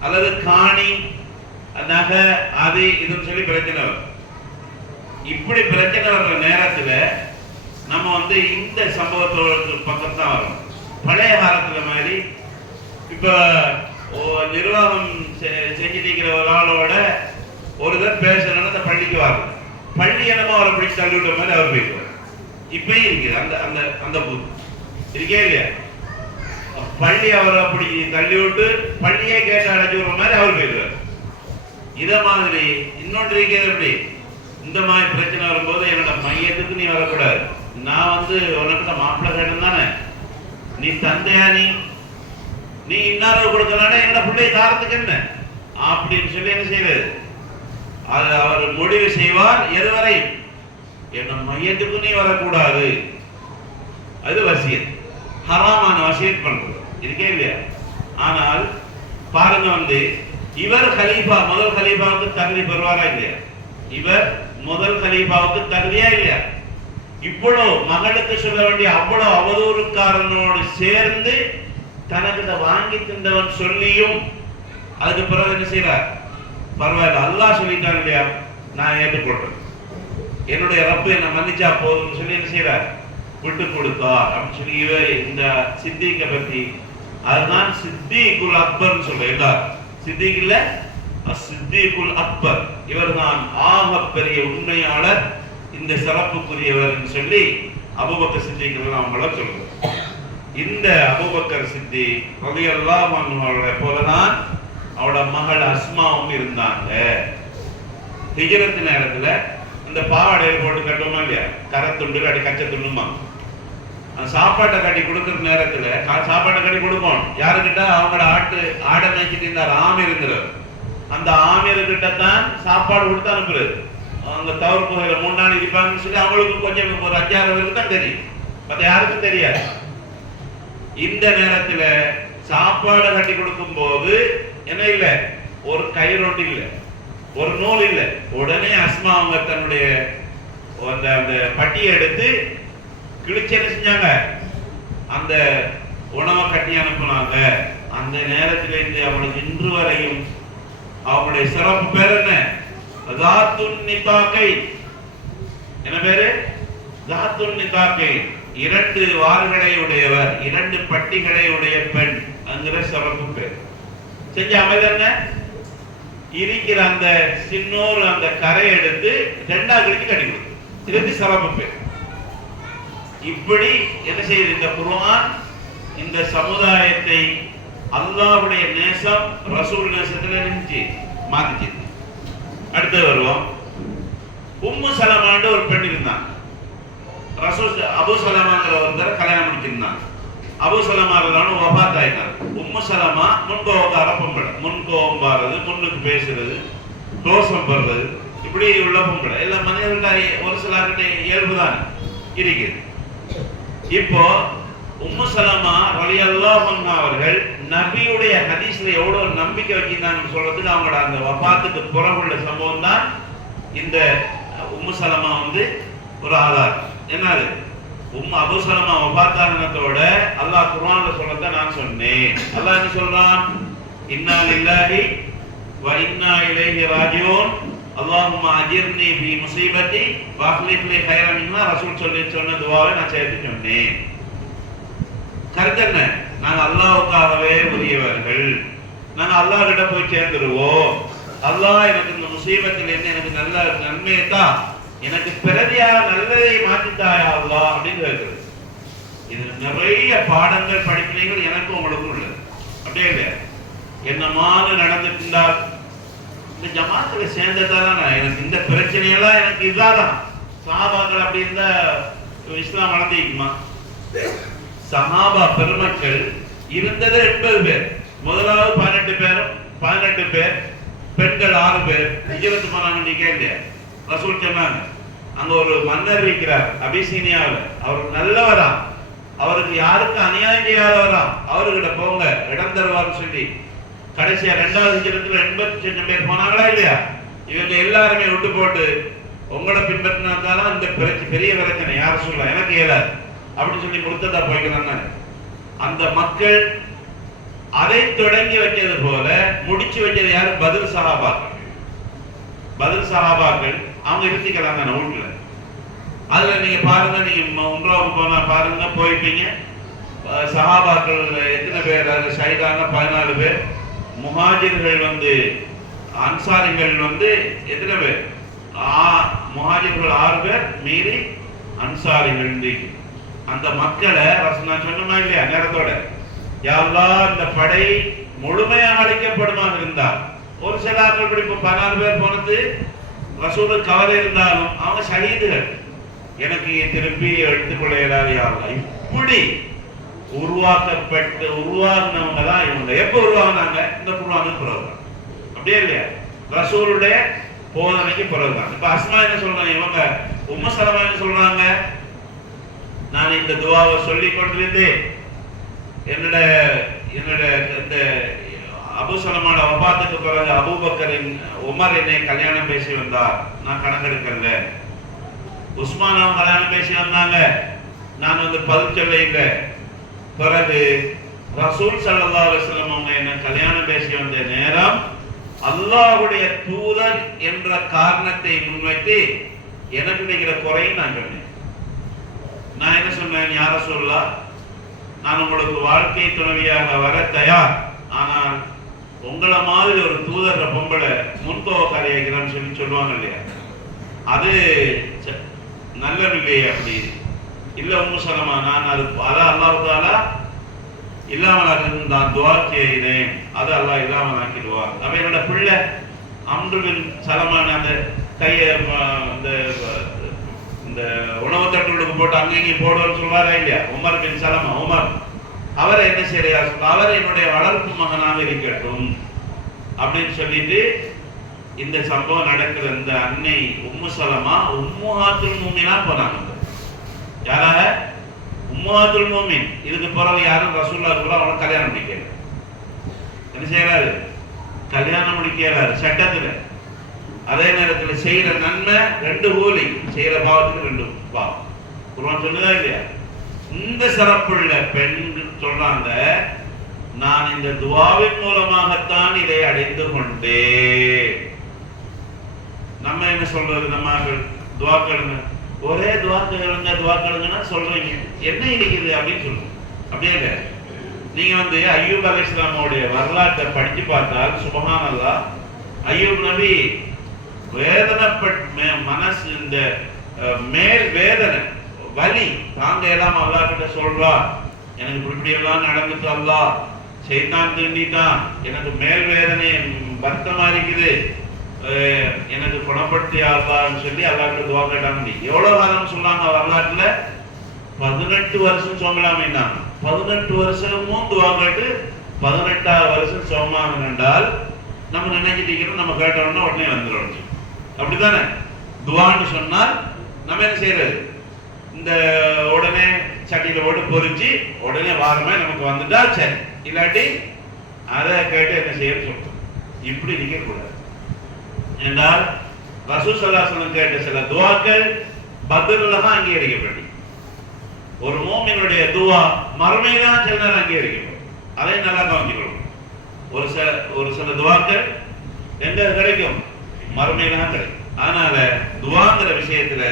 அல்லது காணி நகை அது இதுன்னு சொல்லி பிரச்சனை வரும். இப்படி பிரச்சனை வர்ற நேரத்துல நம்ம இந்த சம்பவத்தோட பக்கம் தான் வரும். பழைய காலத்துல மாதிரி இப்ப நிர்வாகம் செஞ்சிருக்கிற ஒரு ஆளோட ஒரு தடவை பேசணும்னு அந்த பள்ளிக்கு வரல, பள்ளி என்னமோ அவரை பிடிச்சி தள்ளி விட்ட மாதிரி அவர் போயிடுவார். இப்பயும் இருக்குது அந்த அந்த அந்த பூத் இருக்கே இல்லையா, பள்ளி அவரை அப்படி தள்ளி விட்டு பள்ளியே கேட்டு அடைச்சி விடுற மாதிரி அவர் போயிடுவார். இத மாதிரி இன்னொன்று இருக்கிறது எப்படி, இந்த மாதிரி பிரச்சனை வரும்போது என்னோட மையத்துக்கு நீ வரக்கூடாது, நான் உனக்கு மாப்பிள்ளை வேணும் தானே, நீ தந்தையா, நீ இன்னார கொடுக்கலான என்ன பிள்ளை தாரத்துக்கு என்ன அப்படின்னு சொல்லி என்ன செய்வது, அது அவர் முடிவு செய்வார். எதுவரை என்ன மையத்துக்கு நீ வரக்கூடாது, அது வசியத், ஹராமான வசியத் பண்றது இருக்கே இல்லையா. ஆனால் பாருங்க, இவர் கலீஃபா முதல் கலீஃபாவுக்கு தகுதி பெறுவாரா இல்லையா, இவர் முதல் கலீஃபாவுக்கு தகுதியா இல்லையா, இவ்வளவு மகளுக்கு சொல்ல வேண்டிய அவ்வளவு அவதூறுக்காரனோடு சேர்ந்து தனக்கிட்ட வாங்கி தின்றவன் சொல்லியும் அதுக்கு பிறகு என்ன செய்யறார், பரவாயில்ல அல்லாஹ் சொல்லிட்டான் இல்லையா, நான் ஏற்றுக்கொள்றேன், என்னுடைய ரப்பு என்ன மன்னிச்சா போதும்னு சொல்லி என்ன செய்யறார், விட்டு கொடுத்தார் அப்படின்னு சொல்லி. இவர் இந்த சித்திகை பத்தி, அதுதான் சித்திகுல் அக்பர்னு சொல்ற, எல்லாரும் சித்திக் இல்ல, சித்திகுல் அக்பர், இவர் தான் ஆக பெரிய உண்மையாளர், இந்த சிறப்புக்குரியவர் சொல்லி அபூபக்கர் சித்திக் அவங்கள சொல்றோம். இந்த அபூபக்கர் சித்திக் ரலியல்லாஹு அன்ஹு போலதான் அவட மகள் அஸ்மாவும் இருந்தாங்க. ஹிஜ்ரத் நேரத்துல இந்த பாவாடையை போட்டு கட்டுவோமா இல்லையா, கரத்துண்டு கட்டி கச்ச துண்டுமா, சாப்பாட்டை கட்டி கொடுக்குற நேரத்துல சாப்பாட்டை கட்டி கொடுப்போம் யாருக்கிட்ட, அவங்களோட ஆடை மேய்ச்சிட்டு இருந்தார் ஆமீர் இருக்கிறார், அந்த ஆமீர்கிட்ட தான் சாப்பாடு கொடுத்து அனுப்புறது. அவங்க தவறு புகையில 3 நாள் இருப்பாங்கன்னு சொல்லி அவங்களுக்கு கொஞ்சம் ஒரு 5-6 பேருக்கு தான் தெரியும், மற்ற யாருக்கும் தெரியாது. இந்த நேரத்துல சாப்பாடு கட்டி கொடுக்கும் போது என்ன இல்ல, ஒரு கயிறொண்டு இல்ல, ஒரு நூல் இல்ல, உடனே அஸ்மா அவங்க தன்னுடைய அந்த பட்டியை எடுத்து கிழிச்சு என்ன செஞ்சாங்க, அந்த உணவை கட்டி அனுப்புனாங்க. அந்த நேரத்தில் இருந்து அவளுக்கு இன்று வரையும் அவங்களுடைய சிறப்பு பேர் என்ன, ஜாத்துன் நிதாகை, என்ன பேரு, ஜாத்துன் நிதாகை, 2 வார்களை உடையவர், 2 பட்டிகளை உடைய பெண் என்கிற சிறப்பு பேர். செஞ்ச அமைதி என்ன, இருக்கிற அந்த சின்னோர் அந்த கரை எடுத்து 2ஆ கிழிச்சு கட்டி கொடுத்து, இதுக்கு சிறப்பு பேர். இப்படி என்ன செய்யுது இந்த குர்ஆன், இந்த சமுதாயத்தை அல்லாஹ்வுடைய நேசம் ரசூல் நேசத்துல நினைச்சு மாத்திச்சு. அடுத்து வருவோம், உம்மு சலமான்னு ஒரு பெண் இருந்தாங்க, ரசூல் அபூ சலமாங்கிற ஒருத்தர் கல்யாணம் முடிச்சிருந்தாங்க. அபூ சலமா வஃபாத் ஆயிட்டாங்க. உம்மு சலமா முன்கோபக்கார பொம்பளை, முன்கோபம் பாடுறது, முன்னுக்கு பேசுறது, தோஷம் படுறது, இப்படி உள்ள பொம்பளை எல்லாம் மனிதர்கள்ட்ட ஒரு சிலர்கிட்ட இயல்புதான் இருக்குது. இப்போ உம்மு சலமா ரலியல்லாஹு அன்ஹா அவர்கள் நபியுடைய ஹதீஸ்ல எவ்வளவு நம்பிக்கை வச்சிருந்தாங்கன்னு சொல்றதுக்கு அவங்களோட அந்த வஃபாத்துக்கு பிறகுள்ள சம்பவம் தான் இந்த உம்மு சலமா ஒரு ஆதாரம். என்னது, அபூ சலமா வஃபாத்தானதோட அல்லாஹ் குர்ஆன்ல சொல்றத நான் சொன்னேன். அல்லாஹ் என்ன சொல்றான், இன்னா லில்லாஹி வ இன்னா இலைஹி ராஜிஊன், அல்லாஹும்ம அஜிர்னி ஃபீ முஸீபத்தி வ அக்லிஃப் லி கைரன் மின்ஹா, ரசூல் சொன்ன துஆவை நான் சேர்த்து சொன்னேன். கருத்து என்ன, நாங்க அல்லாஹ்வுக்காகவே உரியவர்கள், நாங்க அல்லாஹ் கிட்ட போய் சேர்ந்துருவோம், அல்லாஹ் எனக்கு இந்த முஸீபத்தில் இருந்து எனக்கு நல்ல நன்மையை தான், எனக்கு பிரதியா நல்லதை மாற்றித்தாயா அல்லாஹ் அப்படின்னு கேட்கிறது. இது நிறைய பாடங்கள் படிக்கிறீர்கள், எனக்கும் உங்களுக்கும் உள்ளது. அப்படியே இல்லையா, என்னமான நடந்துட்டு இருந்தால் இந்த ஜமாத்துல சேர்ந்ததாதான் எனக்கு இந்த பிரச்சனையெல்லாம் எனக்கு இதாதான். சஹாபாக்கள் அப்படி இருந்தா இஸ்லாம் வளர்ந்திக்குமா? சஹாபா பெருமக்கள் இருந்தது 80 பேர், முதலாவது 18 பேர், பெண்கள் 6 பேர். ஹிஜ்ரத் போனாங்க இல்லையா, ரசூல் சொன்னாங்க, அங்க ஒரு மன்னர் இருக்கிறார் அபிசீனியாவில், அவர் நல்லவரா, அவருக்கு யாருக்கும் அநியாயம் செய்யாதவரா, அவர்கிட்ட போங்க இடம் தருவார்னு சொல்லி கடைசியா 2வது ஹிஜ்ரத்துல 85 பேர் போனாங்களா இல்லையா, இவங்க எல்லாருமே விட்டு போட்டு உங்களை பின்பற்றினாதான் இந்த பெரிய பிரச்சனை யார் சொல்லலாம் எனக்கு இயலாது அப்படின்னு சொல்லி முர்த்ததா போய்க்கிறாங்க. அந்த மக்கள் அதை தொடங்கி வச்சது போல முடிச்சு வச்சது யாரு? பதில் சஹாபாக்கள். பதில் சஹாபாக்கள் அவங்க இருத்திக்கலாம் தானே வீட்டுல. அதுல நீங்க பாருங்க, நீங்க உம்ராவுக்கு போனா பாருங்க, போயிருப்பீங்க. சஹாபாக்கள் எத்தனை பேர்? அதுல ஷஹீதான 14 பேர். முஹாஜிர்கள் அன்சாரிகள் எத்தனை பேர்? முஹாஜிர்கள் 6 பேர், மீறி அன்சாரிகள். அந்த மக்களை ரசூலுல்லாஹ் சொன்னமா இல்லையா நேரத்தோட, யா அல்லாஹ் இந்த படை முழுமையாக அழிக்கப்படுமாக இருந்தால், ஒரு சில ஆட்கள் இப்ப 14 பேர் போனது ரசூலுக்கு கவலை இருந்தாலும் அவங்க ஷஹீதுகள், எனக்கு திருப்பி எடுத்துக்கொள்ள இயலாது யா அல்லாஹ். இப்படி உருவாக்குனவங்க தான் இவங்க. எப்ப உருவாக்குனாங்க? இந்த குர்ஆனுக்கு பிறகுதான். அப்படியே இல்லையா? ரசூலுடைய போதனைக்கு பிறகுதான். இப்ப அஸ்மா என்ன சொல்றாங்க? இவங்க உம்மு சலமா என்ன சொல்றாங்க? நான் இந்த துஆவை சொல்லிக் கொண்டிருந்தேன். என்னோட இந்த அபூ சலமான வஃபாத்துக்கு பிறகு அபூபக்கரின் உமர் என்னை கல்யாணம் பேசி வந்தார், நான் கணக்கெடுக்கல. உஸ்மான் அவங்க கல்யாணம் பேசி வந்தாங்க, நான் பதில் சொல்ல இல்லை. பிறகு ரசூல் ஸல்லல்லாஹு அலைஹி வஸல்லம் அவங்க என்ன கல்யாணம் பேசி வந்த நேரம் அல்லாஹ்வுடைய தூதர் என்ற காரணத்தை முன்வைத்து எனக்கு இருக்கிற குறையும் நான் சொன்னேன். நான் என்ன சொன்னேன்? யா ரசூலுல்லாஹ், நான் உங்களுக்கு வாழ்க்கை துணைவியாக வர தயார், ஆனால் உங்களை மாதிரி ஒரு தூதர் பொம்பளை முன்கோவக்காரியாகிறான்னு சொல்லுவாங்க இல்லையா, அது நல்லவில்லையே. அப்படி இல்ல உம்மு சலமா, நான் அதான் அல்லாஹ் தஆலா இல்லாமல் நான் துஆ செய்தேன், அது அல்லாஹ் இல்லாமல் ஆக்கிடுவார். அப்ப என்னோட பிள்ளை அம்ரு பின் சலமான அந்த கையை இந்த உணவு தட்டுகளுக்கு போட்டு அங்கேயும் போடுவார்னு சொல்வாரா இல்லையா, உமர் பின் சலமா, உமர் அவரை என்ன செய்யறார்? அவர் என்னுடைய வளர்ப்பு மகனாக இருக்கட்டும் அப்படின்னு சொல்லிட்டு இந்த சம்பவம் நடக்கிற இந்த அன்னை உம்மு சலமா உம்முஹாத்துல் மூமினா போனாங்க. யாராக? உம்முஹாத்துல் மூமின். இதுக்கு பிறகு யாரும் ரசூலுல்லாஹ் கூட அவனை கல்யாணம் முடிக்கல. என்ன செய்யறாரு? கல்யாணம் முடிக்கிறாரு சட்டத்துல. அதே நேரத்தில் செய்யற நன்மை 2 கூலி, செய்யற பாவத்துக்கு 2 பாவம். குர்ஆன் சொல்லுதா இல்லையா? இந்த சிறப்புள்ள பெண் சொல்றாங்க, நான் இந்த துஆவின் மூலமாகத்தான் இதை அடைந்து கொண்டேன். நம்ம என்ன சொல்றது? நம்ம துஆக்களுங்க, ஒரே துஆக்களுங்கன்னா சொல்றீங்க, என்ன இருக்குது அப்படின்னு சொல்லுங்க. அப்படியே இல்ல, நீங்க அய்யூப் அலைஹிஸ்ஸலாமுடைய வரலாற்றை படிச்சு பார்த்தால் சுப்ஹானல்லாஹ், அய்யூப் நபி வேதனைப்பட்ட மனசு, இந்த மேல் வேதனை வலி தாங்க எல்லாம் அல்லாஹ் கிட்ட சொல்றார், எனக்கு இப்படி எல்லாம் நடந்துட்டு அல்லாஹ் சைத்தான் தீண்டிட்டான், எனக்கு மேல் வேதனை வருத்தமா இருக்குது, எனக்கு குணப்படுத்தியா அல்லாஹ்னு சொல்லி அல்லாஹ் கிட்ட துஆ கேட்டாங்க. எவ்வளவு காலம் சொன்னாங்க வரலாற்றுல? 18 வருஷம் சொங்கலாமேனா, 18 வருஷமும் துஆ கேட்டு 18ஆவது வருஷம் சோமாக என்றால் நம்ம நினைச்சிட்டு நம்ம கேட்டோம்னா உடனே வந்துடும். அப்படித்தானே? துஆன்னு சொன்னால் நம்ம என்ன செய்யறது? இந்த உடனே சட்டியில போட்டு பொரிச்சு உடனே வாரமே நமக்கு வந்துட்டா சரி, இல்லாட்டி அதை கேட்டு என்ன செய்யணும் சொல்றோம். இப்படி நிக்க கூடாது. என்றால் ரசூல் ஸல்லல்லாஹு அலைஹி வஸல்லம் கேட்ட சில துஆக்கள் பத்ர்ல தான் அங்கீகரிக்கப்பட்டது. ஒரு மூமினுடைய துஆ மறுமையில தான் சில நேரம் அங்கீகரிக்கப்படும். அதை நல்லா கவனிச்சுக்கணும். ஒரு சில துஆக்கள் எங்க கிடைக்கும்? மறுமையில தான் கிடைக்கும். அதனால துஆங்கிற விஷயத்துல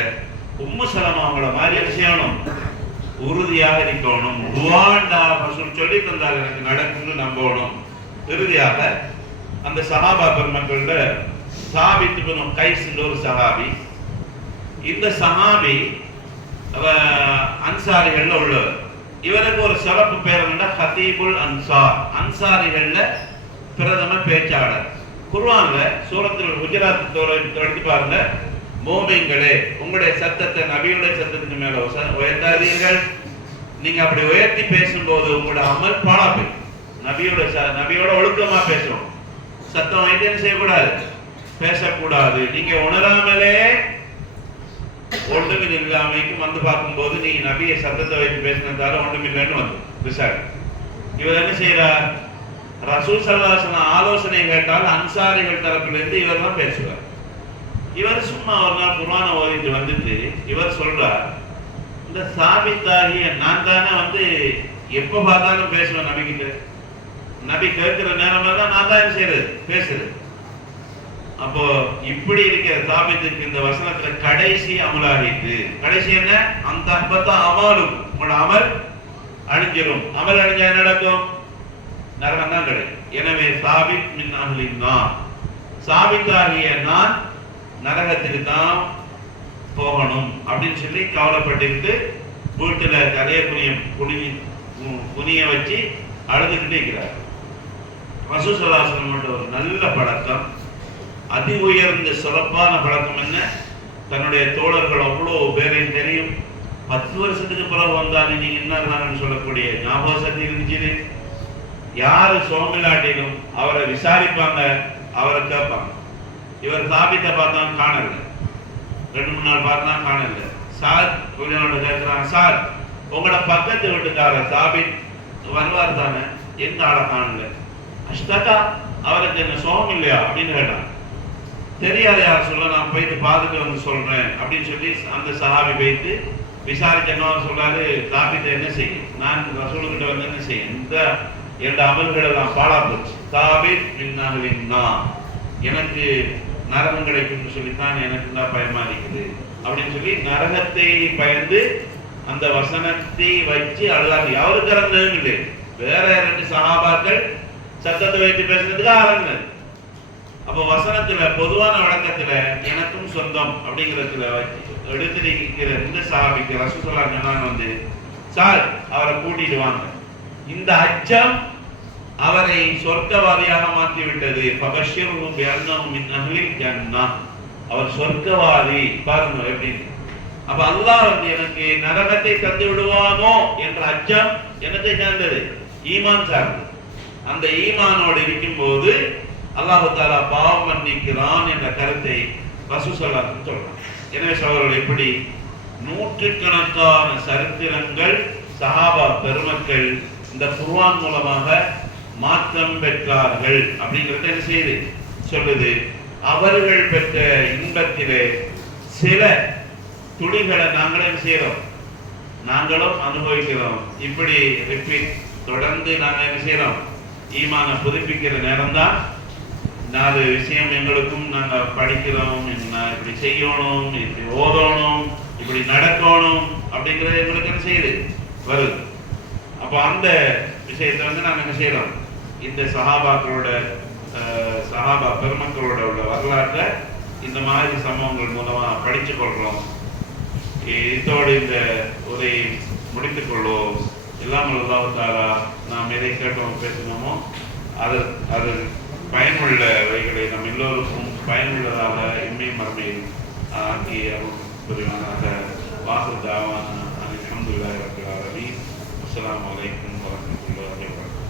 உம்மு சலமா அவங்கள மாதிரி என்ன செய்யணும்? உறுதியாக இருக்கணும். துஆண்டா ரசூல் சொல்லி தந்தால் எனக்கு நடக்கும்னு நம்பணும். இறுதியாக அந்த சஹாபா பெருமக்கள்ல சாபித் இப்னு கைஸ் என்ற ஒரு சஹாபி. இந்த சஹாபி அன்சாரிகள்ல உள்ளவர். இவருக்கு ஒரு சிறப்பு பேர் என்னன்னா ஹதீபுல் அன்சார், அன்சாரிகள்ல பிரதம பேச்சாளர். குர்ஆன்ல சூரத்துல் ஹுஜராத் எடுத்து பாருங்க, மோமின்களே உங்களுடைய சத்தத்தை நபியுடைய சத்தத்துக்கு மேல உயர்த்தாதீர்கள். நீங்க அப்படி உயர்த்தி பேசும்போது உங்களோட அமல் பாழா போய். நபியோட ஒழுக்கமா பேசணும். சத்தம் வைத்து என்ன செய்யக்கூடாது? பேசக்கூடாது. நீங்க உணராமலே ஒன்றுமில் இல்லாமைக்கும் வந்து பார்க்கும்போது நீங்க நபியை சத்தத்தை வைத்து பேசினதால ஒன்றுமில்லைன்னு வந்து விசாரி. இவர் என்ன செய்யறார்? ரசூல் ஸல்லல்லாஹு அலைஹி வஸல்லம் ஆலோசனை கேட்டால் அன்சாரிகள் தரப்பிலிருந்து இவர் தான் பேசுவார். இவர் சும்மா ஒரு நாள் குர்ஆனை ஓதிட்டு வந்துட்டு இவர் சொல்றார், இந்த சாபித்தாகிய நான் தானே வந்து எப்ப பார்த்தாலும் பேசுவேன் நபிக்கிட்ட, நபி கேட்கிற நேரமெல்லாம் நான் தான் என்ன செய்யறது பேசுறது. அப்போ இப்படி இருக்கிற சாபித்துக்கு இந்த வசனத்துல கடைசி அமலாகிட்டு, கடைசி என்ன, அந்த அப்பத்தா அமலும், உங்களோட அமல் அழிஞ்சிடும். அமல் அழிஞ்சா என்ன நடக்கும், நரகம் தான் கிடைக்கும். எனவே சாபித் மின் அஹ்லின் நார், சாபித்தாகிய நான் நரகத்துக்கு தான் போகணும் அப்படின்னு சொல்லி கவலைப்பட்டுக்கிட்டு வீட்டுல தலைய குனிய வச்சு அழுதுகிட்டே இருக்கிறார். ரசூல் ஸல்லல்லாஹு அலைஹி வஸல்லம் ஒரு நல்ல பழக்கம், அதி உயர்ந்த சிறப்பான பழக்கம் என்ன, தன்னுடைய தோழர்கள் அவ்வளோ பேரையும் தெரியும், 10 வருஷத்துக்கு பிறகு வந்தாலும் நீங்க என்ன சொல்லக்கூடிய ஞாபக சக்தி இருந்துச்சு. யாரு சோமிலாட்டிலும் அவரை விசாரிப்பாங்க, அவரை கேட்பாங்க. இவர் சாபித்தை பார்த்தா காணல, 2-3 நாள் பார்த்தா காணல. சார் கேட்கிறான், சார் உங்களோட பக்கத்து வீட்டுக்கார சாபித் வருவார் தானே, எந்த ஆளை காணல. அஷ்டகா, அவருக்கு என்ன சோகம் இல்லையா அப்படின்னு கேட்டான். தெரியாது யார் சொல்ல, நான் போயிட்டு பார்த்துட்டு வந்து சொல்றேன் அப்படின்னு சொல்லி அந்த சஹாபி போயிட்டு விசாரிக்கணும். சொல்றாரு, சாபித்தை என்ன செய்யும், நான் ரசூலுக்கிட்ட வந்து என்ன செய்யும், இந்த 2 அமல்களை நான் பாழா போச்சு. சாபித் மின் அஹ்லின் நார், எனக்கு நரகம் கிடைக்கும்னு சொல்லித்தான் எனக்கு தான் பயமா இருக்குது அப்படின்னு சொல்லி நரகத்தை பயந்து அந்த வசனத்தை வச்சு அழுதாங்க. யாருக்கு இறந்ததும் இல்லை, வேற 2 சஹாபாக்கள் சத்தத்தை வைத்து பேசுறதுக்கு ஆரம்பினது. அப்போ வசனத்துல பொதுவான வழக்கத்துல எனக்கும் சொந்தம் அப்படிங்கிறதுல எடுத்திருக்கிற இந்த சஹாபிக்கு ரசூல் ஸல்லல்லாஹு அலைஹி வஸல்லம் வந்து, சார் அவரை கூட்டிட்டு வாங்க, இந்த அச்சம் அவரை சொர்க்கவாதியாக மாற்றி விட்டது. ஃபபஷ்ஷிர்ஹு பிஅன்னஹு மின் அஹ்லில் ஜன்னah, அவர் சொர்க்கவாதி. பாருங்க எப்படின்னு. அப்ப அல்லாஹ் வந்து எனக்கு நரகத்தை தந்து விடுவானோ என்ற அச்சம் என்னத்தை சார்ந்தது, ஈமான் சார்ந்தது. அந்த ஈமானோடு இருக்கும்போது அல்லாஹ் தஆலா பாவம் மன்னிக்கிறான் என்ற கருத்தை ரசூல் ஸல்லல்லாஹு அலைஹி வஸல்லம் சொல்றாங்க. எனவே சகோதரர்கள், இப்படி நூற்றுக்கணக்கான சரித்திரங்கள் சஹாபா பெருமக்கள் இந்த குர்ஆன் மூலமாக மாற்றம் பெற்றார்கள் அப்படிங்கறத என்ன செய்யுது சொல்லுது. அவர்கள் பெற்ற இன்பத்திலே சில துளிகளை நாங்களே செய்யறோம், நாங்களும் அனுபவிக்கிறோம். இப்படி ரிப்பீட் தொடர்ந்து நாங்க என்ன செய்யறோம், ஈமான புதுப்பிக்கிற நேரம் தான் 4 விஷயம் எங்களுக்கும் நாங்க படிக்கிறோம், இப்படி செய்யணும், இப்படி ஓதணும், இப்படி நடக்கணும் அப்படிங்கிறது எங்களுக்கு என்ன செய்யுது வருது. அப்போ அந்த விஷயத்தை வந்து நாங்க என்ன செய்யறோம், இந்த சஹாபாக்களோட சஹாபா பெருமக்களோட உள்ள வரலாற்றை இந்த மாதிரி சம்பவங்கள் மூலமா படிச்சு கொள்றோம். இதோடு இந்த உரை முடித்துக் கொள்வோம். எல்லாம் அல்லாஹ் தஆலா நாம் எதை கேட்டோம் பேசினோமோ அது பயனுள்ளவைகளை நம் எல்லோருக்கும் பயனுள்ளதாக இம்மையும் மறுமையும் ஆக்கி அருள் புரிவானாக. வாஹு தாவானா அல்ஹம்துலில்லாஹி ரப்பில் ஆலமீன். அஸ்ஸலாமு அலைக்கும் வரஹ்மத்துல்லாஹி வபரகாத்துஹு.